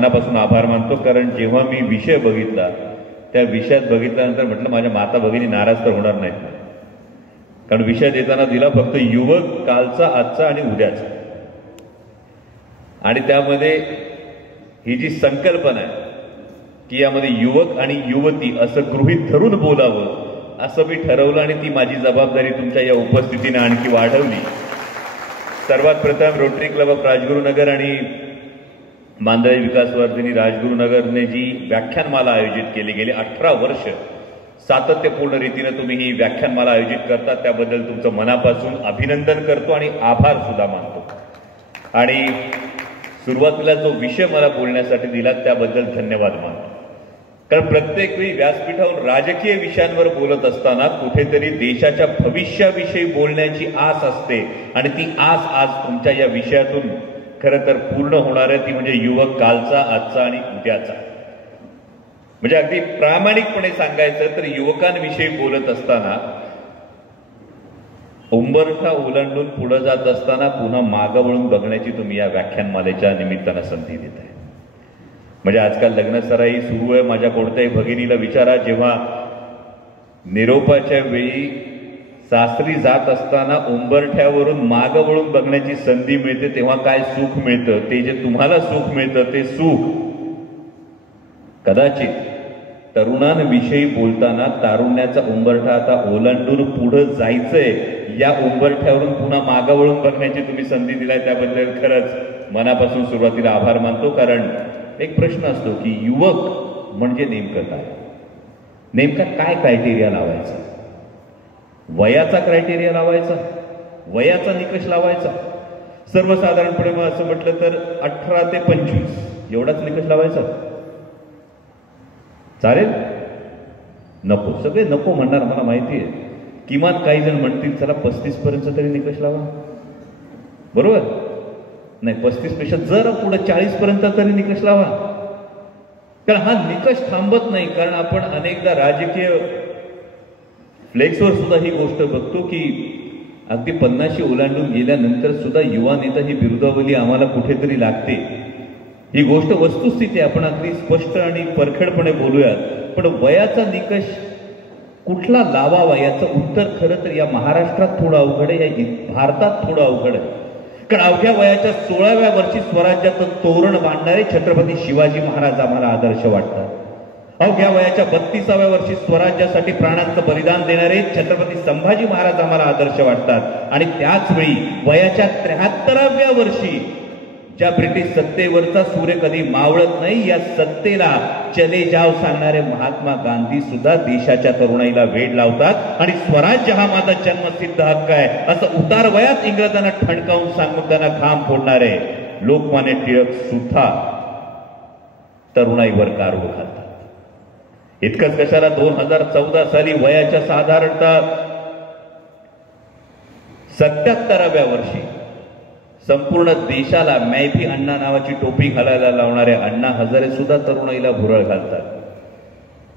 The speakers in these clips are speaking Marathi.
मनापासून आभार मानतो, कारण जेव्हा मी विषय बघितला त्या विषयात बघितल्यानंतर म्हटलं माझ्या माता भगिनी नाराज तर होणार नाहीत, कारण विषय देताना दिला फक्त युवक कालचा, आजचा आणि उद्याचा. आणि त्यामध्ये ही जी संकल्पना आहे की यामध्ये युवक आणि युवती असं गृहीत धरून बोलावं असं मी ठरवलं आणि ती माझी जबाबदारी तुमच्या या उपस्थितीने आणखी वाढवली. सर्वात प्रथम रोटरी क्लब ऑफ राजगुरुनगर आणि मांदळे विकासवर्धिनी राजगुरुनगरने जी व्याख्यानमाला आयोजित केली, गेली 18 वर्ष सातत्यपूर्ण रीतीने तुम्ही ही व्याख्यानमाला आयोजित करता, त्याबद्दल तुमचं मनापासून अभिनंदन करतो आणि आभार सुद्धा मानतो. आणि सुरुवातीला जो विषय मला बोलण्यासाठी दिला त्याबद्दल धन्यवाद मानतो, कारण प्रत्येक वेळी व्यासपीठावर राजकीय विषयांवर बोलत असताना कुठेतरी देशाच्या भविष्याविषयी बोलण्याची आस असते आणि ती आस आज तुमच्या या विषयातून खरं तर पूर्ण होणार आहे. ती म्हणजे युवक कालचा, आजचा आणि उद्याचा. म्हणजे अगदी प्रामाणिकपणे सांगायचं तर युवकांविषयी बोलत असताना उंबरठा ओलांडून पुढे जात असताना पुन्हा मागं वळून बघण्याची तुम्ही या व्याख्यानमालेच्या निमित्तानं संधी देत आहे. म्हणजे आजकाल लग्नसराई सुरू आहे. माझ्या कोणत्याही भगिनीला विचारा, जेव्हा निरोपाच्या वेळी सासरी जात असताना उंबरठ्यावरून मागं वळून बघण्याची संधी मिळते तेव्हा काय सुख मिळतं. ते जे तुम्हाला सुख मिळतं ते सुख कदाचित तरुणांविषयी बोलताना तारुण्याचा उंबरठा आता ओलांडून पुढे जायचंय या उंबरठ्यावरून पुन्हा मागं वळून बघण्याची तुम्ही संधी दिलाय, त्याबद्दल खरंच मनापासून सुरुवातीला आभार मानतो. कारण एक प्रश्न असतो की युवक म्हणजे नेमकं काय, नेमका काय क्रायटेरिया लावायचा? वयाचा क्रायटेरिया लावायचा, वयाचा निकष लावायचा? सर्वसाधारणपणे मग असं म्हटलं तर 18 ते 25 एवढाच निकष लावायचा? चालेल? नको, सगळे नको म्हणणार मला माहिती आहे. किमान काही जण म्हणतील चला 35 पर्यंत तरी निकष लावा, बरोबर? नाही, 35 पेक्षा जरा पुढे 40 पर्यंत तरी निकष लावा. कारण हा निकष थांबत नाही. कारण आपण अनेकदा राजकीय फ्लेक्सवर सुद्धा ही गोष्ट बघतो की अगदी 50 ओलांडून गेल्यानंतर सुद्धा युवा नेता ही बिरुदावली आम्हाला कुठेतरी लागते. ही गोष्ट वस्तुस्थिती आपण अगदी स्पष्ट आणि परखडपणे बोलूयात. पण वयाचा निकष कुठला लावावा याचं उत्तर खरं तर या महाराष्ट्रात थोडं अवघड आहे, या भारतात थोडं अवघड आहे. कारण अवघ्या वयाच्या 16व्या वर्षी स्वराज्याचं तोरण बांधणारे छत्रपती शिवाजी महाराज आम्हाला आदर्श वाटतात. अवघ्या वयाच्या 32व्या वर्षी स्वराज्यासाठी प्राणांचं बलिदान देणारे छत्रपती संभाजी महाराज आम्हाला आदर्श वाटतात. आणि त्याच वेळी वयाच्या 73व्या वर्षी ज्या ब्रिटिश सत्तेवरचा सूर्य कधी मावळत नाही या सत्तेला चले जाव सांगणारे महात्मा गांधी सुद्धा देशाच्या तरुणाईला वेड लावतात. आणि स्वराज्य हा माझा जन्मसिद्ध हक्क आहे असं उतार वयात इंग्रजांना ठणकावून सांगून त्यांना घाम फोडणारे लोकमान्य टिळक सुद्धा तरुणाईवर कारवा घालतात. इतकंच कशाला 2014 साली वयाच्या साधारणतः 77व्या वर्षी संपूर्ण देशाला मै भी अण्णा नावाची टोपी घालायला लावणारे अण्णा हजारे सुद्धा तरुणाईला भुरळ घालतात.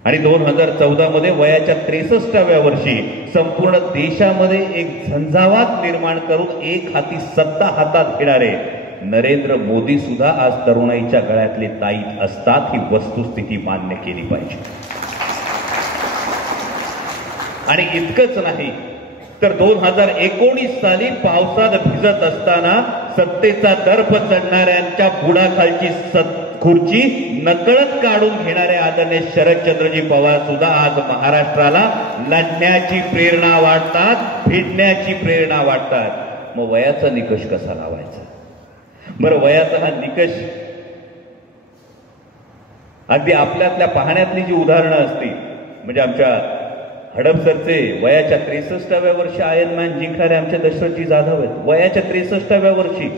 आणि 2014 मध्ये वयाच्या 63व्या वर्षी संपूर्ण देशामध्ये एक झंझावात निर्माण करून एक हाती सत्ता हातात घेणारे नरेंद्र मोदी सुद्धा आज तरुणाईच्या गळ्यातले ताईत असतात. ही वस्तुस्थिती मान्य केली पाहिजे. आणि इतकंच नाही तर 2019 साली पावसात भिजत असताना सत्तेचा दर्प चढणाऱ्यांच्या बुडाखालची खुर्ची नकळत काढून घेणारे आदरणीय शरदचंद्रजी पवार सुद्धा आज महाराष्ट्राला लढण्याची प्रेरणा वाटतात, भिडण्याची प्रेरणा वाटतात. मग वयाचा निकष कसा लावायचा? बरं, वयाचा हा निकष अगदी आपल्यातल्या पाहण्यातली जी उदाहरणं असतील, म्हणजे आमच्या हडपसरचे वयाच्या 63व्या वर्षी आयर्नमॅन जिंकणारे आमचे दशरथजी जाधव आहेत. वयाच्या 63व्या वर्षी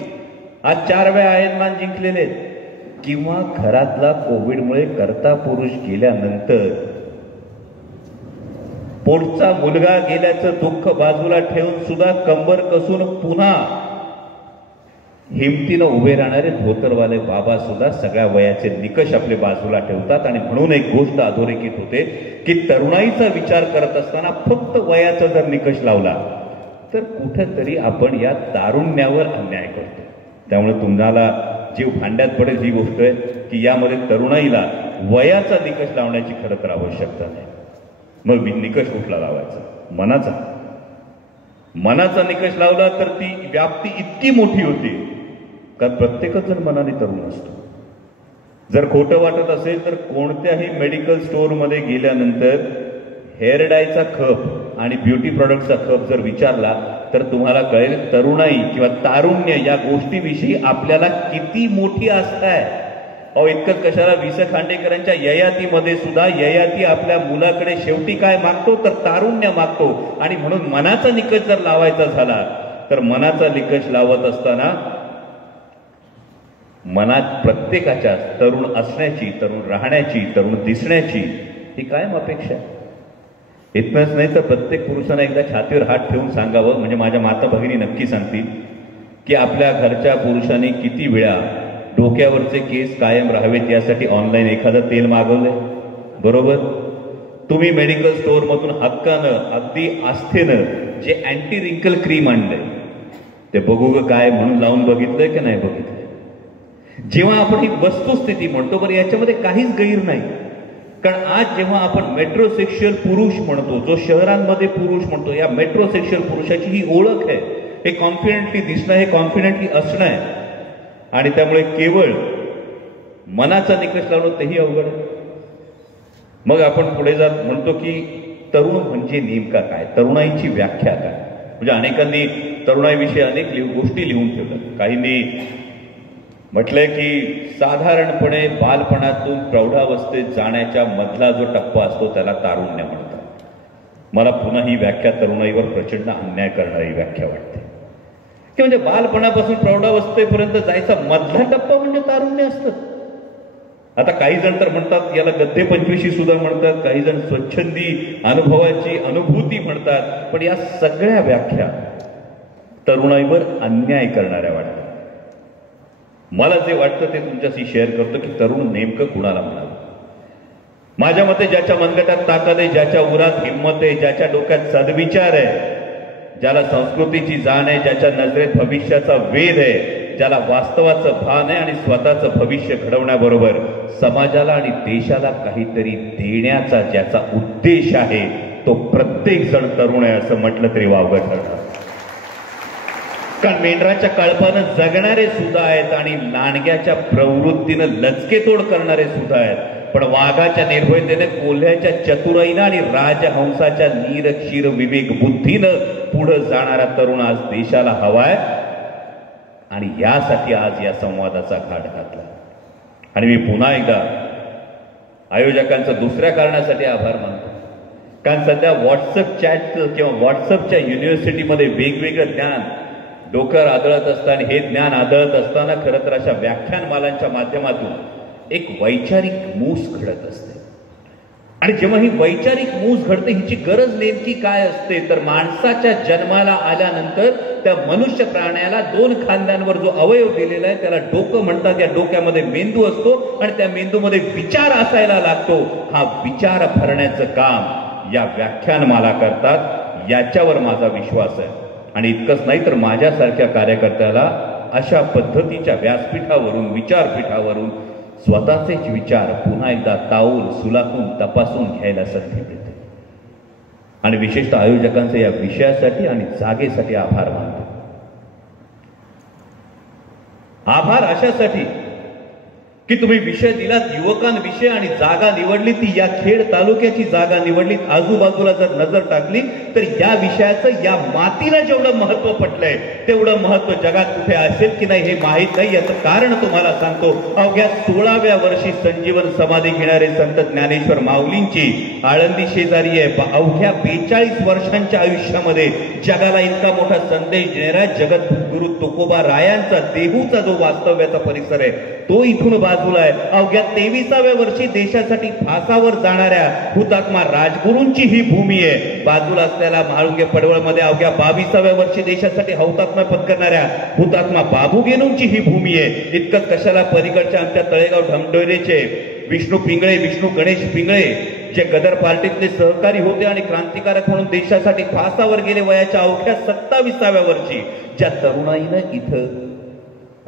आज 4 वेळा आयर्नमॅन जिंकलेले आहेत. किंवा घरातला कोविडमुळे कर्ता पुरुष गेल्यानंतर पोटचा मुलगा गेल्याचं दुःख बाजूला ठेवून सुद्धा कंबर कसून पुन्हा हिमतीनं उभे राहणारे धोतरवाले बाबा सुद्धा सगळ्या वयाचे निकष आपले बाजूला ठेवतात. आणि म्हणून एक गोष्ट अधोरेखित होते की तरुणाईचा विचार करत असताना फक्त वयाचा जर निकष लावला तर कुठेतरी आपण या तारुण्यावर अन्याय करतो. त्यामुळे तुम्हाला जीव भांड्यात पडेल ही गोष्ट आहे की यामध्ये तरुणाईला वयाचा निकष लावण्याची खरं तर आवश्यकता नाही. मग निकष कुठला लावायचा? मनाचा निकष लावला तर ती व्याप्ती इतकी मोठी होती कारण प्रत्येकच जण मनाने तरुण असतो. जर खोटं वाटत असेल तर कोणत्याही मेडिकल स्टोअरमध्ये गेल्यानंतर हेअर डायचा खप आणि ब्युटी प्रॉडक्टचा खप जर विचारला तर तुम्हाला कळेल तरुणाई किंवा तारुण्य या गोष्टीविषयी आपल्याला किती मोठी आस्था आहे. अहो इतकंच कशाला वि स खांडेकरांच्या ययातीमध्ये सुद्धा ययाती आपल्या मुलाकडे शेवटी काय मागतो तर तारुण्य मागतो. आणि म्हणून मनाचा निकष जर लावायचा झाला तर मनाचा निकष लावत असताना मनात प्रत्येकाच्या तरुण असण्याची, तरुण राहण्याची, तरुण दिसण्याची ही कायम अपेक्षा आहे. इतकंच नाही तर प्रत्येक पुरुषांना एकदा छातीवर हात ठेवून सांगावं, म्हणजे माझ्या माता भगिनी नक्की सांगतील की आपल्या घरच्या पुरुषांनी किती वेळा डोक्यावरचे केस कायम राहावेत यासाठी ऑनलाईन एखादं तेल मागवलंय. बरोबर. तुम्ही मेडिकल स्टोअरमधून हक्कानं अगदी आस्थेनं जे अँटी रिंकल क्रीम आणलंय ते बघू ग काय म्हणून लावून बघितलंय की नाही बघितलंय. जेव्हा आपण ही वस्तुस्थिती म्हणतो बरं याच्यामध्ये काहीच गैर नाही. कारण आज जेव्हा आपण मेट्रोसेक्शुअल पुरुष म्हणतो, जो शहरांमध्ये पुरुष म्हणतो, या मेट्रोसेक्शुअल पुरुषाची ही ओळख आहे. हे कॉन्फिडेंटली दिसणं, हे कॉन्फिडेंटली असणं आहे. आणि त्यामुळे केवळ मनाचा निकष लावणं तेही अवघड आहे. मग आपण पुढे जात म्हणतो की तरुण म्हणजे नेमका काय, तरुणाईची व्याख्या काय. म्हणजे अनेकांनी तरुणाईविषयी अनेक गोष्टी लिहून ठेवल्या. काहींनी म्हटलंय की साधारणपणे बालपणातून प्रौढावस्थेत जाण्याच्या मधला जो टप्पा असतो त्याला तारुण्य म्हणतात. मला पुन्हा ही व्याख्या तरुणाईवर प्रचंड अन्याय करणारी व्याख्या वाटते की म्हणजे बालपणापासून प्रौढावस्थेपर्यंत जायचा मधला टप्पा म्हणजे तारुण्य असतं. आता काही जण तर म्हणतात याला गद्दे पंचवीशी सुद्धा म्हणतात, काही जण स्वच्छंदी अनुभवाची अनुभूती म्हणतात. पण या सगळ्या व्याख्या तरुणाईवर अन्याय करणाऱ्या वाटतात. मला जे वाटतं ते तुमच्याशी शेअर करतो की तरुण नेमकं कुणाला म्हणावं. माझ्या मते ज्याच्या मनगटात ताकद आहे, ज्याच्या उरात हिंमत आहे, ज्याच्या डोक्यात सद्विचार आहे, ज्याला संस्कृतीची जाण आहे, ज्याच्या नजरेत भविष्याचा वेध आहे, ज्याला वास्तवाचं भान आहे आणि स्वतःचं भविष्य घडवण्याबरोबर समाजाला आणि देशाला काहीतरी देण्याचा ज्याचा उद्देश आहे तो प्रत्येक जण तरुण आहे असं म्हटलं तरी वावगं ठरणार. कारण मेंढराच्या कळपानं जगणारे सुद्धा आहेत आणि लांडग्याच्या प्रवृत्तीनं लचकेतोड करणारे सुद्धा आहेत. पण वाघाच्या निर्भयतेने, कोल्ह्याच्या चतुराईनं आणि राजहंसाच्या नीरक्षीर विवेक बुद्धीनं पुढे जाणारा तरुण आज देशाला हवाय. आणि यासाठी आज या संवादाचा घाट घातला. आणि मी पुन्हा एकदा आयोजकांचं दुसऱ्या कारणासाठी आभार मानतो. कारण सध्या व्हॉट्सअप चॅट किंवा व्हॉट्सअपच्या युनिव्हर्सिटीमध्ये वेगवेगळं ज्ञान डोक्यावर आदळत असताना, हे ज्ञान आदळत असताना खरं तर अशा व्याख्यानमालांच्या माध्यमातून एक वैचारिक मूस घडत असते. आणि जेव्हा ही वैचारिक मूस घडते हिची गरज नेमकी काय असते तर माणसाच्या जन्माला आल्यानंतर त्या मनुष्य प्राण्याला 2 खांद्यांवर जो अवयव दिलेला आहे त्याला डोकं म्हणतात. या डोक्यामध्ये मेंदू असतो आणि त्या मेंदूमध्ये विचार असायला लागतो. हा विचार भरण्याचं काम या व्याख्यानमाला करतात. याच्यावर माझा विश्वास आहे. आणि इतकंच नाही तर माझ्यासारख्या कार्यकर्त्याला अशा पद्धतीच्या व्यासपीठावरून, विचारपीठावरून स्वतःचेच विचार पुन्हा एकदा ताऊल सुलाखून तपासून घ्यायला संधी मिळते. आणि विशेषतः आयोजकांचे या विषयासाठी आणि जागेसाठी आभार मानतो. आभार अशासाठी की तुम्ही विषय दिलात, युवकांविषयी, आणि जागा निवडली ती या खेड तालुक्याची जागा निवडली. आजूबाजूला जर नजर टाकली तर या विषयाचं, या मातीला जेवढं महत्व पटलंय तेवढं महत्व जगात कुठे असेल की नाही हे माहीत नाही. याचं कारण तुम्हाला सांगतो. अवघ्या 16व्या वर्षी संजीवन समाधी घेणारे संत ज्ञानेश्वर माऊलींची आळंदी शेजारी आहे. अवघ्या 42 वर्षांच्या आयुष्यामध्ये जगाला इतका मोठा संदेश देणारा जगद्गुरु तुकोबा रायांचा देहूचा जो वास्तव्याचा परिसर आहे तो इथून बाजूला आहे. अवघ्या 23व्या वर्षी देशासाठी फासावर जाणाऱ्या हुतात्मा राजगुरूंची ही भूमी आहे. बाजूला असलेल्या म्हाळुंगे पडवळमध्ये अवघ्या 22व्या वर्षी देशासाठी हौतात्म्य पत्करणाऱ्या हुतात्मा बाबू गेनूंची ही भूमी आहे. इतकं कशाला पलीकडच्या आमच्या तळेगाव ढमढोरेचे विष्णू पिंगळे, विष्णू गणेश पिंगळे जे गदर पार्टीतले सहकारी होते आणि क्रांतिकारक म्हणून देशासाठी फासावर गेले वयाच्या अवघ्या 27व्या वर्षी, ज्या तरुणाईनं इथं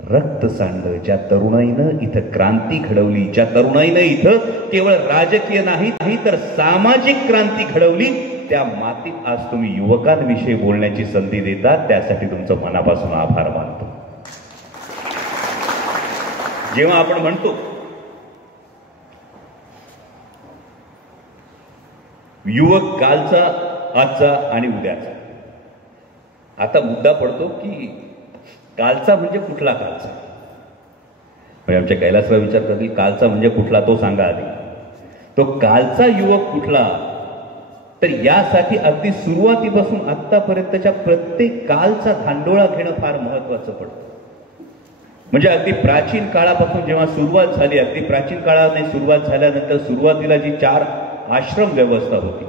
रक्त सांडलं, ज्या तरुणाईनं इथं क्रांती घडवली, ज्या तरुणाईनं इथं केवळ राजकीय नाही तर सामाजिक क्रांती घडवली, त्या मातीत आज तुम्ही युवकांविषयी बोलण्याची संधी देतात, त्यासाठी तुमचं मनापासून आभार मानतो. जेव्हा आपण म्हणतो युवक कालचा, आजचा आणि उद्याचा, आता मुद्दा पडतो की कालचा म्हणजे कुठला कालचा. म्हणजे आमच्या कैलासराव विचार करतील कालचा म्हणजे कुठला, तो सांगा आधी. तो कालचा युवक कुठला, तर यासाठी अगदी सुरुवातीपासून आतापर्यंतच्या प्रत्येक कालचा धांडोळा घेणं फार महत्वाचं पडतं. म्हणजे अगदी प्राचीन काळापासून जेव्हा सुरुवात झाली, अगदी प्राचीन काळाने सुरुवात झाल्यानंतर सुरुवातीला जी 4 आश्रम व्यवस्था होती,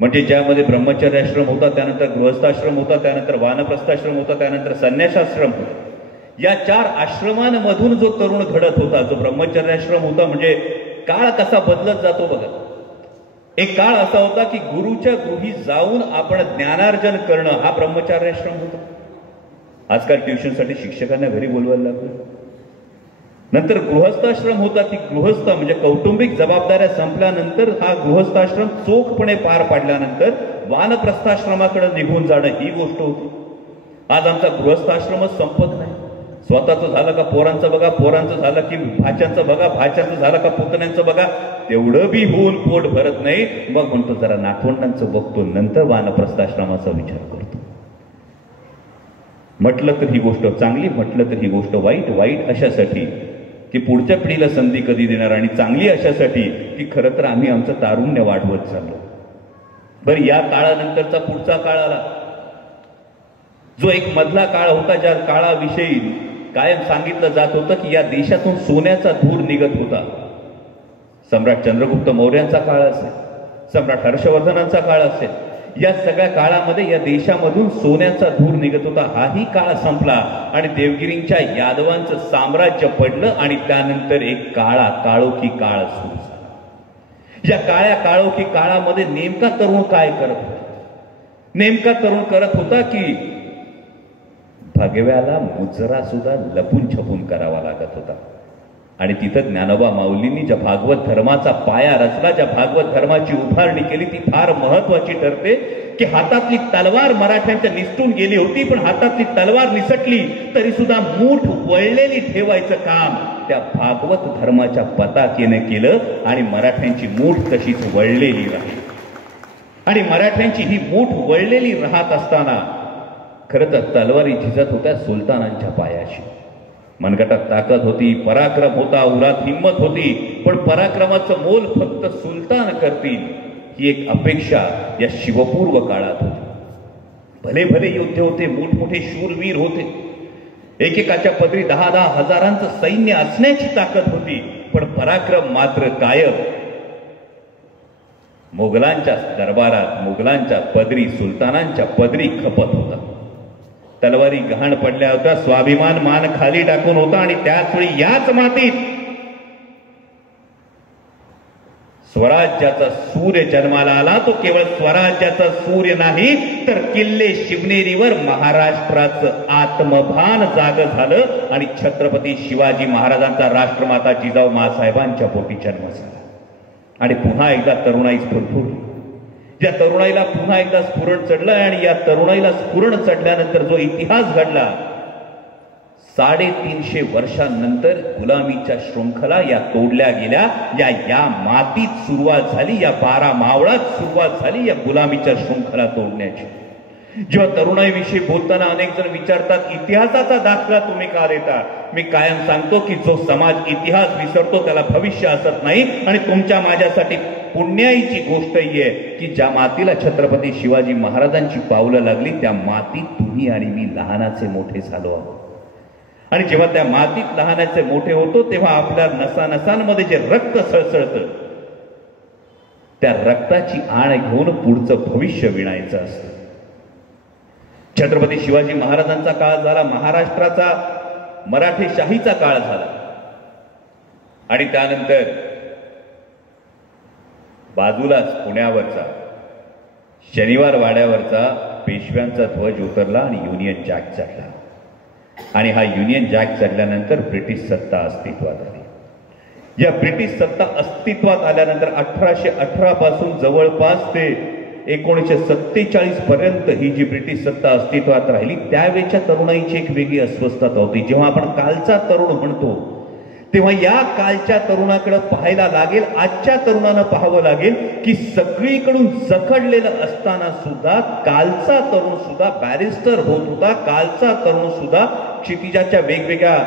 म्हणजे ज्यामध्ये ब्रह्मचर्याश्रम होता, त्यानंतर गृहस्थाश्रम होता, त्यानंतर वानप्रस्थाश्रम होता, त्यानंतर संन्यासाश्रम होता. या 4 आश्रमांमधून जो तरुण घडत होता, जो ब्रह्मचर्याश्रम होता, म्हणजे काळ कसा बदलत जातो बघा. एक काळ असा होता की गुरुच्या गृही जाऊन आपण ज्ञानार्जन करणं हा ब्रह्मचर्याश्रम होता. आजकाल ट्युशनसाठी शिक्षकांना घरी बोलवायला लागलं. नंतर गृहस्थाश्रम होता की गृहस्थ म्हणजे कौटुंबिक जबाबदाऱ्या संपल्यानंतर हा गृहस्थाश्रम चोखपणे पार पाडल्यानंतर वानप्रस्थाश्रमाकडे निघून जाणं ही गोष्ट होती. आज आमचा गृहस्थाश्रमच संपत नाही. स्वतःचं झालं का पोरांचं बघा, पोरांचं झालं की भाच्यांचं बघा, भाच्याचं झालं का पुतण्यांचं बघा, तेवढं बी होऊन पोट भरत नाही. मग म्हणतो जरा नातवंडांचं बघतो, नंतर वानप्रस्थाश्रमाचा विचार करतो. म्हटलं तर ही गोष्ट चांगली, म्हटलं तर ही गोष्ट वाईट. वाईट अशासाठी की पुढच्या पिढीला संधी कधी देणार, आणि चांगली अशासाठी की खरं तर आम्ही आमचं तारुण्य वाढवत चाललो. बरं, या काळानंतरचा पुढचा काळ आला, जो एक मधला काळ होता, ज्या काळाविषयी कायम सांगितलं जात होतं की या देशातून सोन्याचा धूर निघत होता. सम्राट चंद्रगुप्त मौर्यांचा काळ असेल, सम्राट हर्षवर्धनांचा काळ असेल, या सगळ्या काळामध्ये या देशामधून सोन्याचा धूर निघत होता. हाही काळ संपला आणि देवगिरींच्या यादवांचं साम्राज्य पडलं आणि त्यानंतर एक काळोखी काळ सुरू झाला. या काळोखी काळामध्ये नेमका तरुण काय करत होता? नेमका तरुण करत होता की भगव्याला मुजरा सुद्धा लपून छपून करावा लागत होता. आणि तिथं ज्ञानोबा माऊलींनी ज्या भागवत धर्माचा पाया रचला, ज्या भागवत धर्माची उभारणी केली, ती फार महत्वाची ठरते. की हातातली तलवार मराठ्यांच्या निसटून गेली होती, पण हातातली तलवार निसटली तरी सुद्धा मूठ वळलेली ठेवायचं काम त्या भागवत धर्माच्या पताकेने केलं आणि मराठ्यांची मूठ तशीच वळलेली राहिली. आणि मराठ्यांची ही मूठ वळलेली राहत असताना खरं तर तलवारी झिजत होत्या सुलतानांच्या पायाशी. मनगटात ताकद होती, पराक्रम होता, उरात हिंमत होती, पण पराक्रमाचं मोल फक्त सुलतान करतील ही एक अपेक्षा या शिवपूर्व काळात होती. भले भले योद्धे होते, मोठमोठे शूरवीर होते, एकेकाच्या पदरी 10-10 हजारांचं सैन्य असण्याची ताकद होती, पण पराक्रम मात्र कायम मोगलांच्या दरबारात, मोगलांच्या पदरी, सुलतानांच्या पदरी खपत होता. तलवारी गहाण पडल्या होत्या, स्वाभिमान मान खाली टाकून होता. आणि त्याच वेळी याच मातीत स्वराज्याचा सूर्य जन्माला आला. तो केवळ स्वराज्याचा सूर्य नाही तर किल्ले शिवनेरीवर महाराष्ट्राचं आत्मभान जाग झालं आणि छत्रपती शिवाजी महाराजांचा राष्ट्रमाता जिजाऊ माँसाहेबांच्या पोटी जन्म झाला. आणि पुन्हा एकदा तरुणाई स्फुरली. ज्या तरुणाईला पुन्हा एकदा स्फुरण चढलं आणि या तरुणाईला स्फुरण चढल्यानंतर जो इतिहास घडला, 350 वर्षांनंतर गुलामीच्या शृंखला या तोडल्या गेल्या. या मातीत सुरुवात झाली, या 12 मावळात सुरुवात झाली या गुलामीच्या शृंखला तोडण्याची. जेव्हा तरुणाईविषयी बोलताना अनेक जण विचारतात इतिहासाचा दाखला तुम्ही का देता, मी कायम सांगतो की जो समाज इतिहास विसरतो त्याला भविष्य असत नाही. आणि तुमच्या माझ्यासाठी पुण्याईची गोष्ट ही आहे की ज्या मातीला छत्रपती शिवाजी महाराजांची पावलं लागली, त्या मातीत तुम्ही आणि मी लहानाचे मोठे झालो आहोत. आणि जेव्हा त्या मातीत लहानाचे मोठे होतो तेव्हा आपल्या नसानसांमध्ये जे रक्त सळसळतं, त्या रक्ताची आण घेऊन पुढचं भविष्य विणायचं असतं. छत्रपती शिवाजी महाराजांचा काळ झाला, महाराष्ट्राचा मराठेशाहीचा काळ झाला. आणि त्यानंतर बाजूलाच पुण्यावरचा शनिवार वाड्यावरचा पेशव्यांचा ध्वज उतरला आणि युनियन जॅक चढला. आणि हा युनियन जॅक चढल्यानंतर ब्रिटिश सत्ता अस्तित्वात आली. या ब्रिटिश सत्ता अस्तित्वात आल्यानंतर 1818 पासून जवळपास ते 1947 पर्यंत ही जी ब्रिटिश सत्ता अस्तित्वात राहिली, त्यावेळेच्या तरुणाईची एक वेगळी अस्वस्थता होती. जेव्हा आपण कालचा तरुण म्हणतो तेव्हा या कालच्या तरुणाकडे पाहायला लागेल, आजच्या तरुणानं पाहावं लागेल की सगळीकडून जखडलेलं असताना सुद्धा कालचा तरुण सुद्धा बॅरिस्टर होत होता. कालचा तरुण सुद्धा क्षितिजाच्या वेगवेगळ्या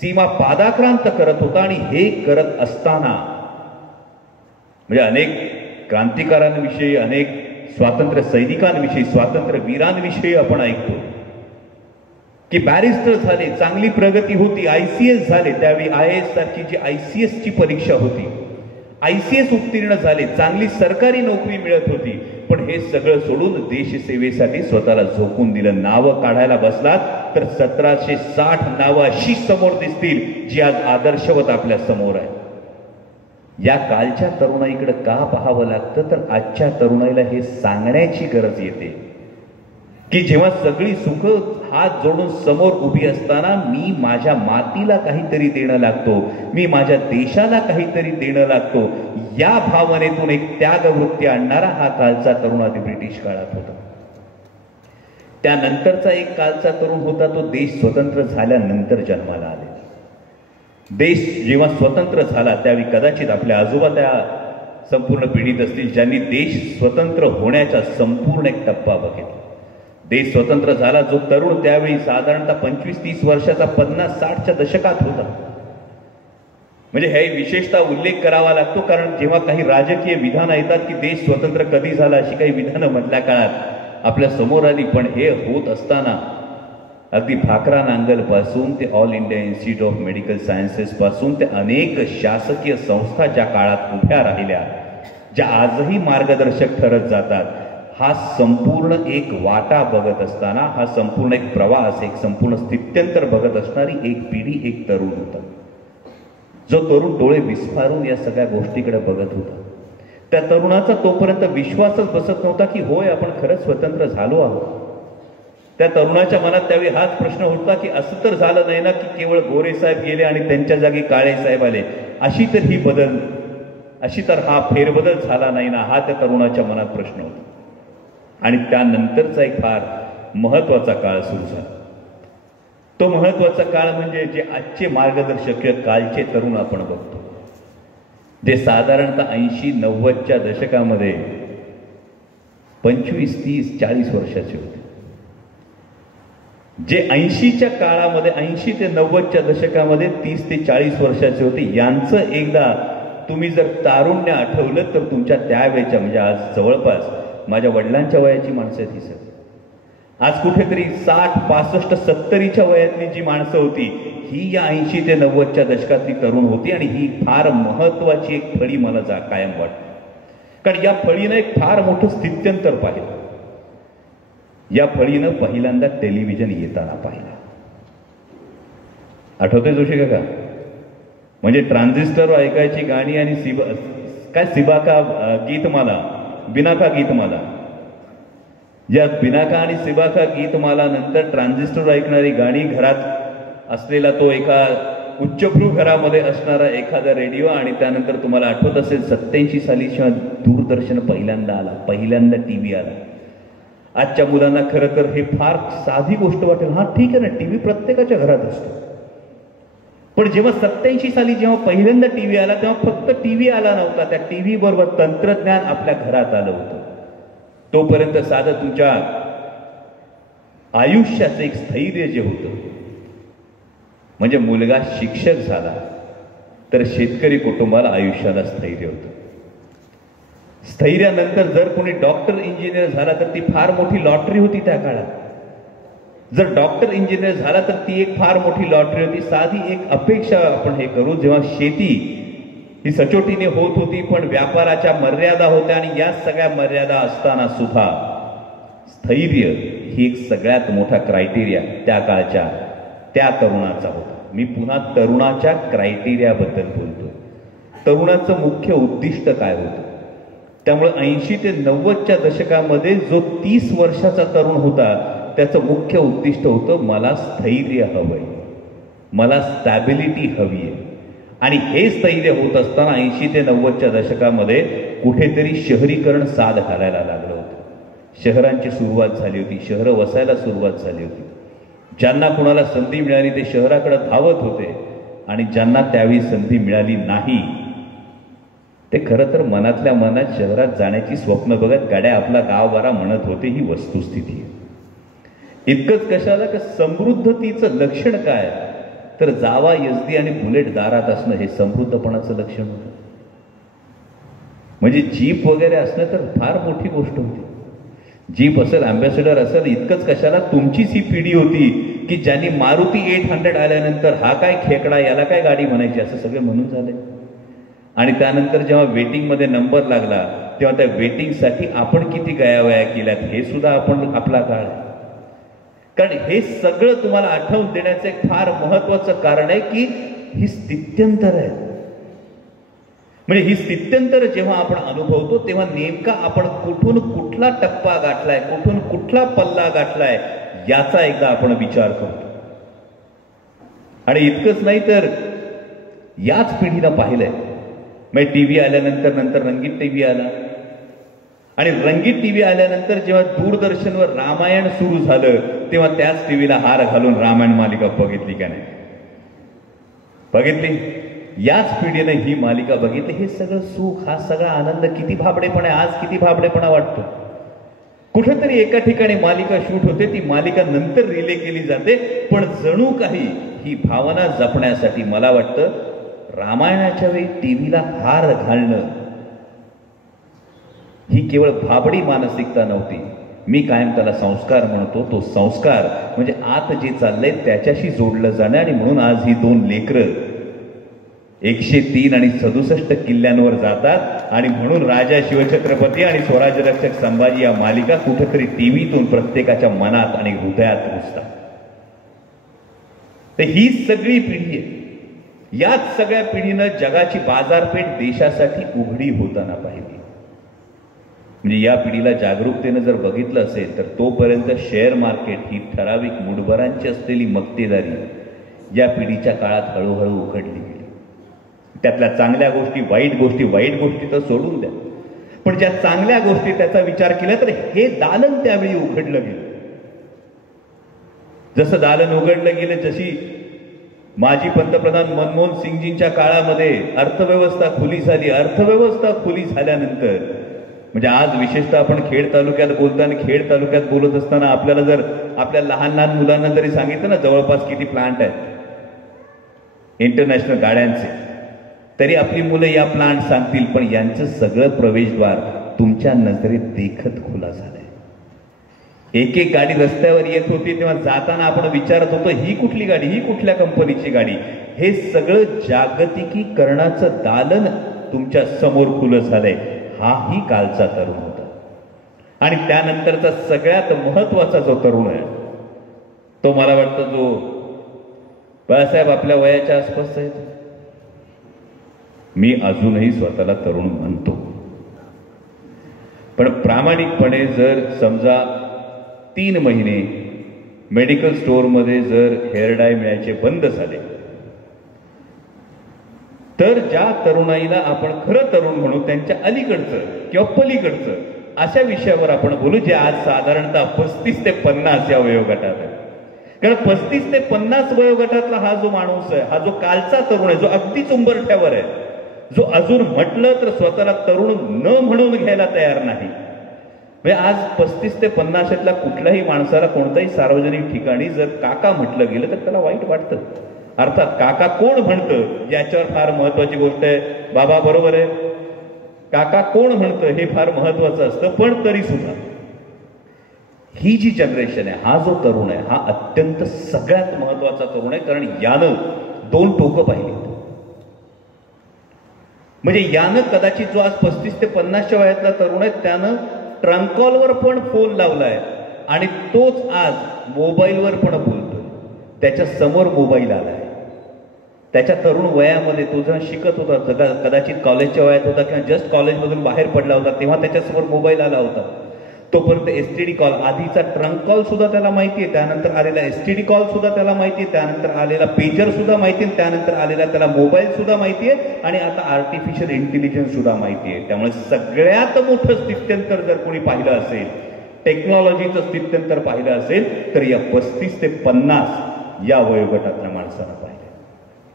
सीमा पादाक्रांत करत होता. आणि हे करत असताना म्हणजे अनेक क्रांतिकारांविषयी, अनेक स्वातंत्र्य सैनिकांविषयी, स्वातंत्र्य वीरांविषयी आपण ऐकतो की बॅरिस्टर झाले, चांगली प्रगती होती, ICS झाले. त्यावेळी IAS सारखी जी ICS ची परीक्षा होती, ICS उत्तीर्ण झाले, चांगली सरकारी नोकरी मिळत होती. पण हे सगळं सोडून देशसेवेसाठी स्वतःला झोकून दिलं. नावं काढायला बसलात तर 1760 नावं अशी समोर दिसतील जी आज आदर्शवत आपल्या समोर आहे. या कालच्या तरुणाईकडे का पाहावं लागतं तर आजच्या तरुणाईला हे सांगण्याची गरज येते की जेव्हा सगळी सुख हात जोडून समोर उभी असताना मी माझ्या मातीला काहीतरी देणं लागतो, मी माझ्या देशाला काहीतरी देणं लागतो, या भावनेतून एक त्यागवृत्ती आणणारा हा कालचा तरुण आधी ब्रिटिश काळात होता. त्यानंतरचा एक कालचा तरुण होता तो देश स्वतंत्र झाल्यानंतर जन्माला आले. देश जेव्हा स्वतंत्र झाला त्यावेळी कदाचित आपल्या आजोबा त्या संपूर्ण पिढीत असतील ज्यांनी देश स्वतंत्र होण्याचा संपूर्ण एक टप्पा बघितला. देश स्वतंत्र झाला जो तरुण त्यावेळी साधारणतः 25-30 वर्षाचा 50-60च्या दशकात होता. म्हणजे हे विशेषतः उल्लेख करावा लागतो कारण जेव्हा काही राजकीय विधानं येतात की देश स्वतंत्र कधी झाला अशी काही विधानं मधल्या काळात आपल्या समोर आली. पण हे होत असताना अगदी भाकरा नांगल पासून ते all India institute of medical sciences पासून ते अनेक शासकीय संस्था ज्या काळात उभ्या राहिल्या, ज्या आजही मार्गदर्शक ठरत जातात, हा संपूर्ण एक वाटा बघत असताना, हा संपूर्ण एक प्रवास, एक संपूर्ण स्थित्यंतर बघत असणारी एक पिढी, एक तरुण होता जो तरुण डोळे विस्फारून या सगळ्या गोष्टीकडे बघत होता. त्या तरुणाचा तोपर्यंत विश्वासच बसत नव्हता की होय आपण खरंच स्वतंत्र झालो आहोत. त्या तरुणाच्या मनात त्यावेळी हाच प्रश्न होता की असं तर झालं नाही ना की केवळ गोरे साहेब गेले आणि त्यांच्या जागी काळे साहेब आले, अशी तर हा फेरबदल झाला नाही ना, हा त्या तरुणाच्या मनात प्रश्न होता. आणि त्यानंतरचा एक फार महत्वाचा काळ सुरू झाला. तो महत्वाचा काळ म्हणजे जे आजचे मार्गदर्शक कालचे तरुण आपण बघतो, जे साधारणतः 80-90च्या दशकामध्ये 25-30-40 वर्षाचे होते. जे 80च्या काळामध्ये 80 ते 90च्या दशकामध्ये 30 ते 40 वर्षाचे होते, यांचं एकदा तुम्ही जर तारुण्य आठवलं तर तुमच्या त्यावेळेच्या म्हणजे आज जवळपास माझ्या वडिलांच्या वयाची माणसं आहेत ही सगळी. आज कुठेतरी 60, 65, 70च्या वयातली जी माणसं होती ही या 80 ते 90च्या दशकातली तरुण होती. आणि ही फार महत्वाची एक फळी मला कायम वाटते कारण या फळीनं एक फार मोठं स्थित्यंतर पाहिलं. या फळीनं पहिल्यांदा टेलिव्हिजन येताना पाहिला. आठवते जोशी काका? म्हणजे ट्रान्झिस्टरवर ऐकायची गाणी आणि सिबाका गीतमाला, बिनाका गीतमाला, या बिनाका आणि सिबाका गीतमाला नंतर ट्रान्झिस्टरवर ऐकणारी गाणी, घरात असलेला तो एका उच्चभ्रू घरामध्ये असणारा एखादा रेडिओ, आणि त्यानंतर तुम्हाला आठवत असेल 87 साली दूरदर्शन पहिल्यांदा आला, पहिल्यांदा टीव्ही आला. आजच्या मुलांना खरं तर हे फार साधी गोष्ट वाटेल, हा ठीक आहे ना टीव्ही प्रत्येकाच्या घरात असतो. पण जेव्हा 87 साली जेव्हा पहिल्यांदा टीव्ही आला तेव्हा फक्त टीव्ही आला नव्हता, त्या टीव्ही बरोबर तंत्रज्ञान आपल्या घरात आलं होतं. तोपर्यंत साधं तुमच्या आयुष्याचं एक स्थैर्य जे होतं, म्हणजे मुलगा शिक्षक झाला तर शेतकरी कुटुंबाला आयुष्याला स्थैर्य होतं. स्थैर्यानंतर जर कोणी डॉक्टर इंजिनियर झाला तर ती फार मोठी लॉटरी होती त्या काळात. जर डॉक्टर इंजिनियर झाला तर ती एक फार मोठी लॉटरी होती. साधी एक अपेक्षा आपण हे करू, जेव्हा शेती ही सचोटीने होत होती पण व्यापाराच्या मर्यादा होत्या, आणि या सगळ्या मर्यादा असताना सुद्धा स्थैर्य ही एक सगळ्यात मोठा क्रायटेरिया त्या काळच्या त्या तरुणाचा होता. मी पुन्हा तरुणाच्या क्रायटेरियाबद्दल बोलतो. तरुणाचं मुख्य उद्दिष्ट काय होतं? त्यामुळे 80 ते 90च्या दशकामध्ये जो 30 वर्षाचा तरुण होता त्याचं मुख्य उद्दिष्ट होतं मला स्थैर्य हवंय, मला स्टॅबिलिटी हवी आहे. आणि हे स्थैर्य होत असताना 80 ते 90च्या दशकामध्ये कुठेतरी शहरीकरण साद घालायला लागलं होतं. शहरांची सुरुवात झाली होती, शहरं वसायला सुरुवात झाली होती. ज्यांना कुणाला संधी मिळाली ते शहराकडे धावत होते आणि ज्यांना त्यावेळी संधी मिळाली नाही ते खरं तर मनातल्या मनात शहरात जाण्याची स्वप्न बघत गाड्या आपला गाव बारा म्हणत होते. ही वस्तुस्थिती आहे. इतकंच कशाला की समृद्धतेचं लक्षण काय तर जावा यजदी आणि बुलेट दारात असणं हे समृद्धपणाचं लक्षण होतं. म्हणजे जीप वगैरे असणं तर फार मोठी गोष्ट होती. जीप असेल, अँबॅसेडर असेल, इतकंच कशाला तुमचीच ही पिढी होती की ज्यांनी मारुती 800 आल्यानंतर हा काय खेकडा, याला काय गाडी म्हणायची असं सगळे म्हणून झाले. आणि त्यानंतर जेव्हा वेटिंगमध्ये नंबर लागला तेव्हा त्या वेटिंगसाठी आपण किती गयावया केल्यात हे सुद्धा आपण आपला काळ आहे. कारण हे सगळं तुम्हाला आठवून देण्याचं एक फार महत्वाचं कारण आहे की ही स्थित्यंतर आहे. म्हणजे ही स्थित्यंतर जेव्हा आपण अनुभवतो तेव्हा नेमका आपण कुठून कुठला टप्पा गाठलाय, कुठून कुठला पल्ला गाठलाय याचा एकदा आपण विचार करतो. आणि इतकंच नाही तर याच पिढीनं पाहिलंय. म्हणजे टीव्ही आल्यानंतर नंतर रंगीत टीव्ही आला आणि रंगीत टीव्ही आल्यानंतर जेव्हा दूरदर्शनवर रामायण सुरू झालं तेव्हा त्याच टीव्हीला हार घालून रामायण मालिका बघितली का नाही? बघितली. याच पिढीनं ही मालिका बघितली. हे सगळं सुख, हा सगळा आनंद किती भाबडेपणा आहे. आज किती भाबडेपणा वाटतो. कुठेतरी एका ठिकाणी मालिका शूट होते, ती मालिका नंतर रिले केली जाते, पण जणू काही ही भावना जपण्यासाठी मला वाटतं रामायणाच्या वेळी टीव्हीला हार घालणं ही केवळ भाबडी मानसिकता नव्हती. मी कायम त्याला संस्कार म्हणतो. तो संस्कार म्हणजे आत जे चाललंय त्याच्याशी जोडलं जाणं. आणि म्हणून आज ही दोन लेकरं 103 आणि 67 किल्ल्यांवर जातात आणि म्हणून राजा शिवछत्रपती आणि स्वराज्यरक्षक संभाजी या मालिका कुठेतरी टीव्हीतून प्रत्येकाच्या मनात आणि हृदयात घुसतात. तर ही सगळी पिढी आहे. याच सगळ्या पिढीनं जगाची बाजारपेठ देशासाठी उघडी होताना पाहिली. म्हणजे या पिढीला जागरूकतेनं जर बघितलं असेल तर तोपर्यंत शेअर मार्केट ही ठराविक मुठभरांची असलेली मक्तेदारी या पिढीच्या काळात हळूहळू उघडली गेली. त्यातल्या चांगल्या गोष्टी, वाईट गोष्टी तर सोडून द्या, पण ज्या चांगल्या गोष्टी त्याचा विचार केला तर हे दालन त्यावेळी उघडलं गेलं. जसं दालन उघडलं गेलं, जशी माजी पंतप्रधान मनमोहन सिंगजींच्या काळामध्ये अर्थव्यवस्था खुली झाली. अर्थव्यवस्था खुली झाल्यानंतर म्हणजे आज विशेषतः आपण खेड तालुक्यात बोलताना, खेड तालुक्यात बोलत असताना आपल्याला जर आपल्या लहान लहान मुलांना जरी सांगितलं ना जवळपास किती प्लांट आहेत इंटरनॅशनल गाड्यांचे, तरी आपली मुलं या प्लांट सांगतील, पण यांचं सगळं प्रवेशद्वार तुमच्या नजरेत देखत खुला झालंय. एक एक गाडी रस्त्यावर येत होती तेव्हा जाताना आपण विचारत होतो ही कुठली गाडी, ही कुठल्या कंपनीची गाडी. हे सगळं जागतिकीकरणाचं दालन तुमच्या समोर खुलं झालंय. हाही कालचा तरुण होता. आणि त्यानंतरचा सगळ्यात महत्वाचा जो तरुण आहे तो मला वाटतं जो बाळासाहेब आपल्या वयाच्या आसपास आहेत. मी अजूनही स्वतःला तरुण म्हणतो, पण प्रामाणिकपणे जर समजा 3 महिने मेडिकल स्टोअरमध्ये जर हेअर डाय मिळायचे बंद झाले तर ज्या तरुणाईला आपण खरं तरुण म्हणू त्यांच्या अलीकडचं किंवा पलीकडचं अशा विषयावर आपण बोलू, जे आज साधारणतः 35 ते 50 या वयोगटात आहे. कारण 35 ते 50 वयोगटातला हा जो माणूस आहे, हा जो कालचा तरुण आहे, जो अगदीच उंबरठ्यावर आहे, जो अजून म्हटलं तर स्वतःला तरुण न म्हणून घ्यायला तयार नाही. म्हणजे आज 35 ते 50 कुठल्याही माणसाला कोणत्याही सार्वजनिक ठिकाणी जर काका म्हटलं गेलं तर त्याला वाईट वाटतं. अर्थात काका कोण म्हणतं याच्यावर फार महत्वाची गोष्ट आहे. बाबा बरोबर आहे, काका कोण म्हणतं हे फार महत्वाचं असतं. पण तरी सुद्धा ही जी जनरेशन आहे, हा जो तरुण आहे, हा अत्यंत सगळ्यात महत्वाचा तरुण आहे. कारण यानं 2 टोकं पाहिली. म्हणजे यानं कदाचित जो आज 35 ते 50च्या वयातला तरुण आहे त्यानं ट्रंक कॉलवर पण फोन लावलाय आणि तोच आज मोबाईलवर पण बोलतोय. त्याच्या समोर मोबाईल आलाय. त्याच्या तरुण वयामध्ये तो जेव्हा शिकत होता, कदाचित कॉलेजच्या वयात होता किंवा जस्ट कॉलेजमधून बाहेर पडला होता, तेव्हा त्याच्यासमोर मोबाईल आला होता. तोपर्यंत एसटीडी कॉल, आधीचा ट्रंक कॉल सुद्धा त्याला माहिती आहे, त्यानंतर आलेला एसटीडी कॉल सुद्धा त्याला माहिती आहे, त्यानंतर आलेला पेजर सुद्धा माहिती आहे, त्यानंतर आलेला त्याला मोबाईल सुद्धा माहिती आहे, आणि आता आर्टिफिशियल इंटेलिजन्स सुद्धा माहिती आहे. त्यामुळे सगळ्यात मोठं स्थित्यंतर जर कोणी पाहिलं असेल, टेक्नॉलॉजीचं स्थित्यंतर पाहिलं असेल, तर या 35 ते 50 या वयोगटातल्या माणसानं पाहिलं.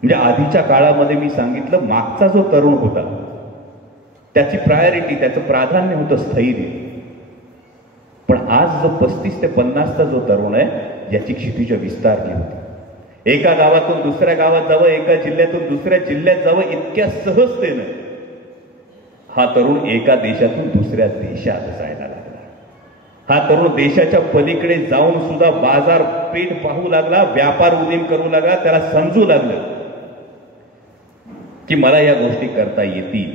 म्हणजे आधीच्या काळामध्ये मी सांगितलं, मागचा जो तरुण होता त्याची प्रायोरिटी, त्याचं प्राधान्य होतं स्थैर्य. पण आज जो 35 ते 50चा जो तरुण आहे, याची क्षितिज विस्तारली होती. एका गावातून दुसऱ्या गावात जावं, एका जिल्ह्यातून दुसऱ्या जिल्ह्यात जावं, इतक्या सहजतेनं हा तरुण एका देशातून दुसऱ्या देशात जायला लागला. हा तरुण देशाच्या पलीकडे जाऊन सुद्धा बाजारपेठ पाहू लागला, व्यापार उदीम करू लागला. त्याला समजू लागलं की मला या गोष्टी करता येतील.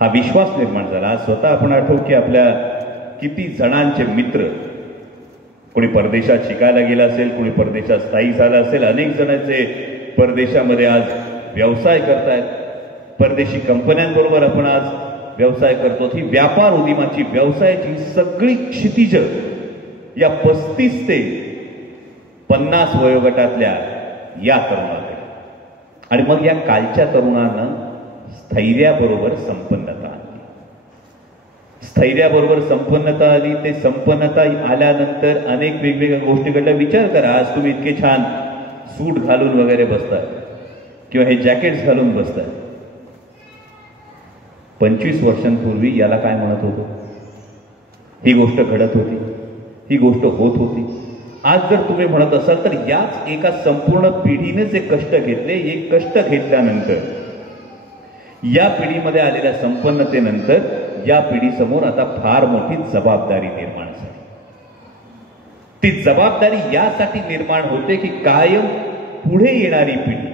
हा विश्वास निर्माण झाला. आज स्वतः आपण आठवू की आपल्या किती जणांचे मित्र, कोणी परदेशात शिकायला गेला असेल, कोणी परदेशात स्थायिक झाला असेल, अनेक जणांचे परदेशामध्ये आज व्यवसाय करतायत. परदेशी कंपन्यांबरोबर आपण आज व्यवसाय करतो. ही व्यापार उदीमाची, व्यवसायाची सगळी क्षितिज या 35 ते 50 वयोगटातल्या या तरुणाकडे. आणि मग या कालच्या तरुणानं स्थैर्याबरोबर संपन्नता आली. स्थैर्याबरोबर संपन्नता आली. ते संपन्नता आल्यानंतर अनेक वेगवेगळ्या गोष्टीकडला विचार करा. आज तुम्ही इतके छान सूट घालून वगैरे बसताय किंवा हे जॅकेट्स घालून बसताय. 25 वर्षांपूर्वी याला काय म्हणत होतो? ही गोष्ट घडत होती, ही गोष्ट होत होती. आज जर तुम्ही म्हणत असाल तर याच एका संपूर्ण पिढीने जे कष्ट घेतले, हे कष्ट घेतल्यानंतर या पिढीमध्ये आलेल्या संपन्नतेनंतर या पिढीसमोर आता फार मोठी जबाबदारी निर्माण झाली. ती जबाबदारी यासाठी निर्माण होते की कायम पुढे येणारी पिढी,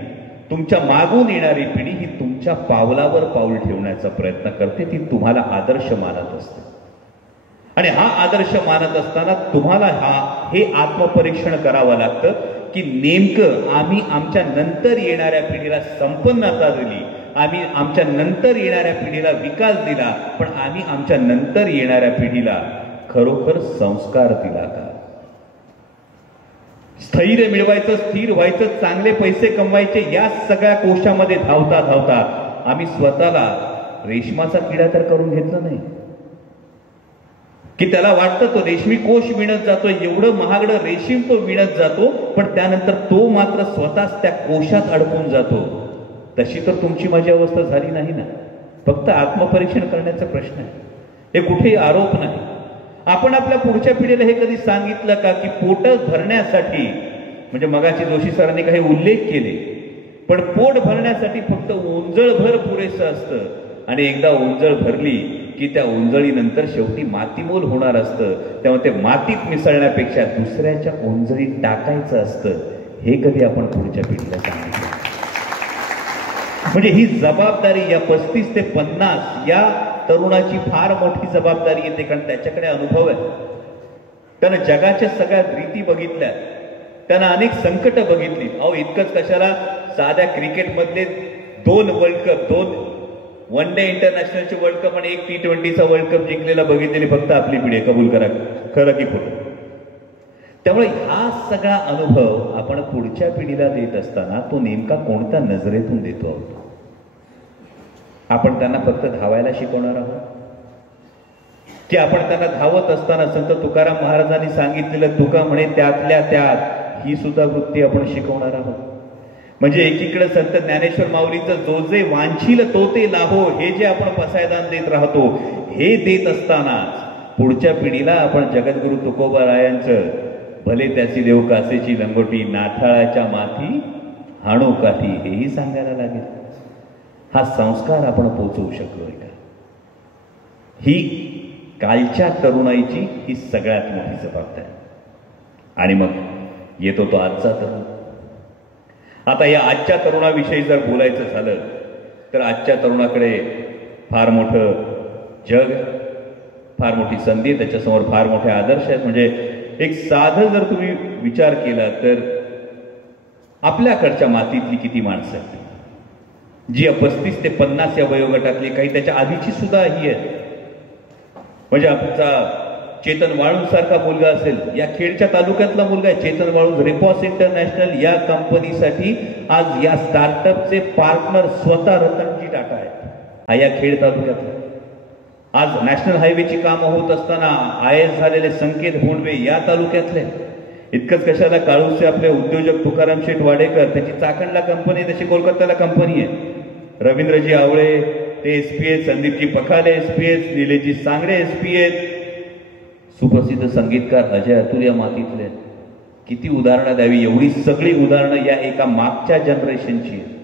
तुमच्या मागून येणारी पिढी ही तुमच्या पावलावर पाऊल ठेवण्याचा प्रयत्न करते. ती तुम्हाला आदर्श मानत असते. आणि हा आदर्श मानत असताना तुम्हाला हे आत्मपरीक्षण करावं लागतं की नेमकं आम्ही आमच्या नंतर येणाऱ्या पिढीला संपन्नता दिली, आम्ही आमच्या नंतर येणाऱ्या पिढीला विकास दिला, पण आम्ही आमच्या नंतर येणाऱ्या पिढीला खरोखर संस्कार दिला का? स्थैर्य मिळवायचं, स्थिर व्हायचं, चांगले पैसे कमवायचे, या सगळ्या कोशामध्ये धावता धावता आम्ही स्वतःला रेशमाचा किडा तर करून घेतला नाही की त्याला वाटतं तो रेशमी कोश विणत जातो, एवढं महागडं रेशीम तो विणत जातो, पण त्यानंतर तो मात्र स्वतःच त्या कोशात अडकून जातो. तशी तर तुमची माझी अवस्था झाली नाही ना. फक्त आत्मपरीक्षण करण्याचा प्रश्न आहे. हे कुठेही आरोप नाही. आपण आपल्या पुढच्या पिढीला हे कधी सांगितलं का की पोट भरण्यासाठी, म्हणजे मगाची जोशी सरांनी काही उल्लेख केले, पण पोट भरण्यासाठी फक्त ओंजळभर पुरेसं असतं. आणि एकदा ओंजळ भरली की त्या ओंजळीनंतर शेवटी मातीमोल होणार असतं. तेव्हा ते मातीत मिसळण्यापेक्षा दुसऱ्याच्या ओंजळीत टाकायचं असतं. हे कधी आपण पुढच्या पिढीला सांगितलं? म्हणजे ही जबाबदारी या 35 ते 50 या तरुणाची फार मोठी जबाबदारी येते. कारण त्याच्याकडे अनुभव आहे. त्यानं जगाच्या सगळ्या रीती बघितल्या, त्यानं अनेक संकट बघितली. अहो इतकंच कशाला, साध्या क्रिकेटमधले 2 वर्ल्ड कप, 2 वन डे इंटरनॅशनलचे वर्ल्ड कप आणि 1 T20चा वर्ल्ड कप जिंकलेला बघितलेली फक्त आपली पिढी. कबूल करा, खरं की खोटं? त्यामुळे हा सगळा अनुभव आपण पुढच्या पिढीला देत असताना तो नेमका कोणत्या नजरेतून देतो आहोत? आपण त्यांना फक्त धावायला शिकवणार आहोत की आपण त्यांना धावत असताना संत तुकाराम महाराजांनी सांगितलेलं तुका म्हणे त्यातल्या त्यात ही सुद्धा वृत्ती आपण शिकवणार आहोत? म्हणजे एकीकडे संत ज्ञानेश्वर माऊलीचं जो जे वांछील तो ते लाभो, हे जे आपण पसायदान देत राहतो, हे देत असतानाच पुढच्या पिढीला आपण जगद्गुरु तुकोबारायांचं भले त्याची देव कासेची लंगोटी, नाठाळाच्या माथी हाणो काठी, हेही सांगायला लागेल. हा संस्कार आपण पोचवू शकलोय का? ही कालच्या तरुणाईची ही सगळ्यात मोठी जबाबदारी. आणि मग येतो तो आजचा तरुण. आता या आजच्या तरुणाविषयी जर बोलायचं झालं तर आजच्या तरुणाकडे फार मोठं जग, फार मोठी संधी, त्याच्यासमोर फार मोठे आदर्श आहेत. म्हणजे एक साधं जर तुम्ही विचार केला तर आपल्याकडच्या मातीतली किती माणसं आहेत जी 35 ते 50 या वयोगटातली, काही त्याच्या आधीची सुद्धा ही आहेत. म्हणजे आमचा चेतन वाळूंसारखा मुलगा असेल, या खेडच्या तालुक्यातला मुलगा आहे चेतन वाळूंज, रेपॉस इंटरनॅशनल या कंपनीसाठी आज या स्टार्टअपचे पार्टनर स्वतः रतनजी टाटा आहेत. हा या खेड तालुक्यातला. आज नॅशनल हायवेची कामं होत असताना IAS झालेले संकेत भोंडवे या तालुक्यातले. इतकंच कशाला, काळूचे आपले उद्योजक तुकाराम शेठ वाडेकर, त्याची चाकणला कंपनी, तशी कोलकात्याला कंपनी आहे. रवींद्रजी आवळे ते SPS, संदीपजी पखाले SPS, निलेशजी सांगडे SPS, सुप्रसिद्ध संगीतकार अजय अतुल या मातीतले. किती उदाहरणं द्यावी, एवढी सगळी उदाहरणं या एका मागच्या जनरेशनची आहेत,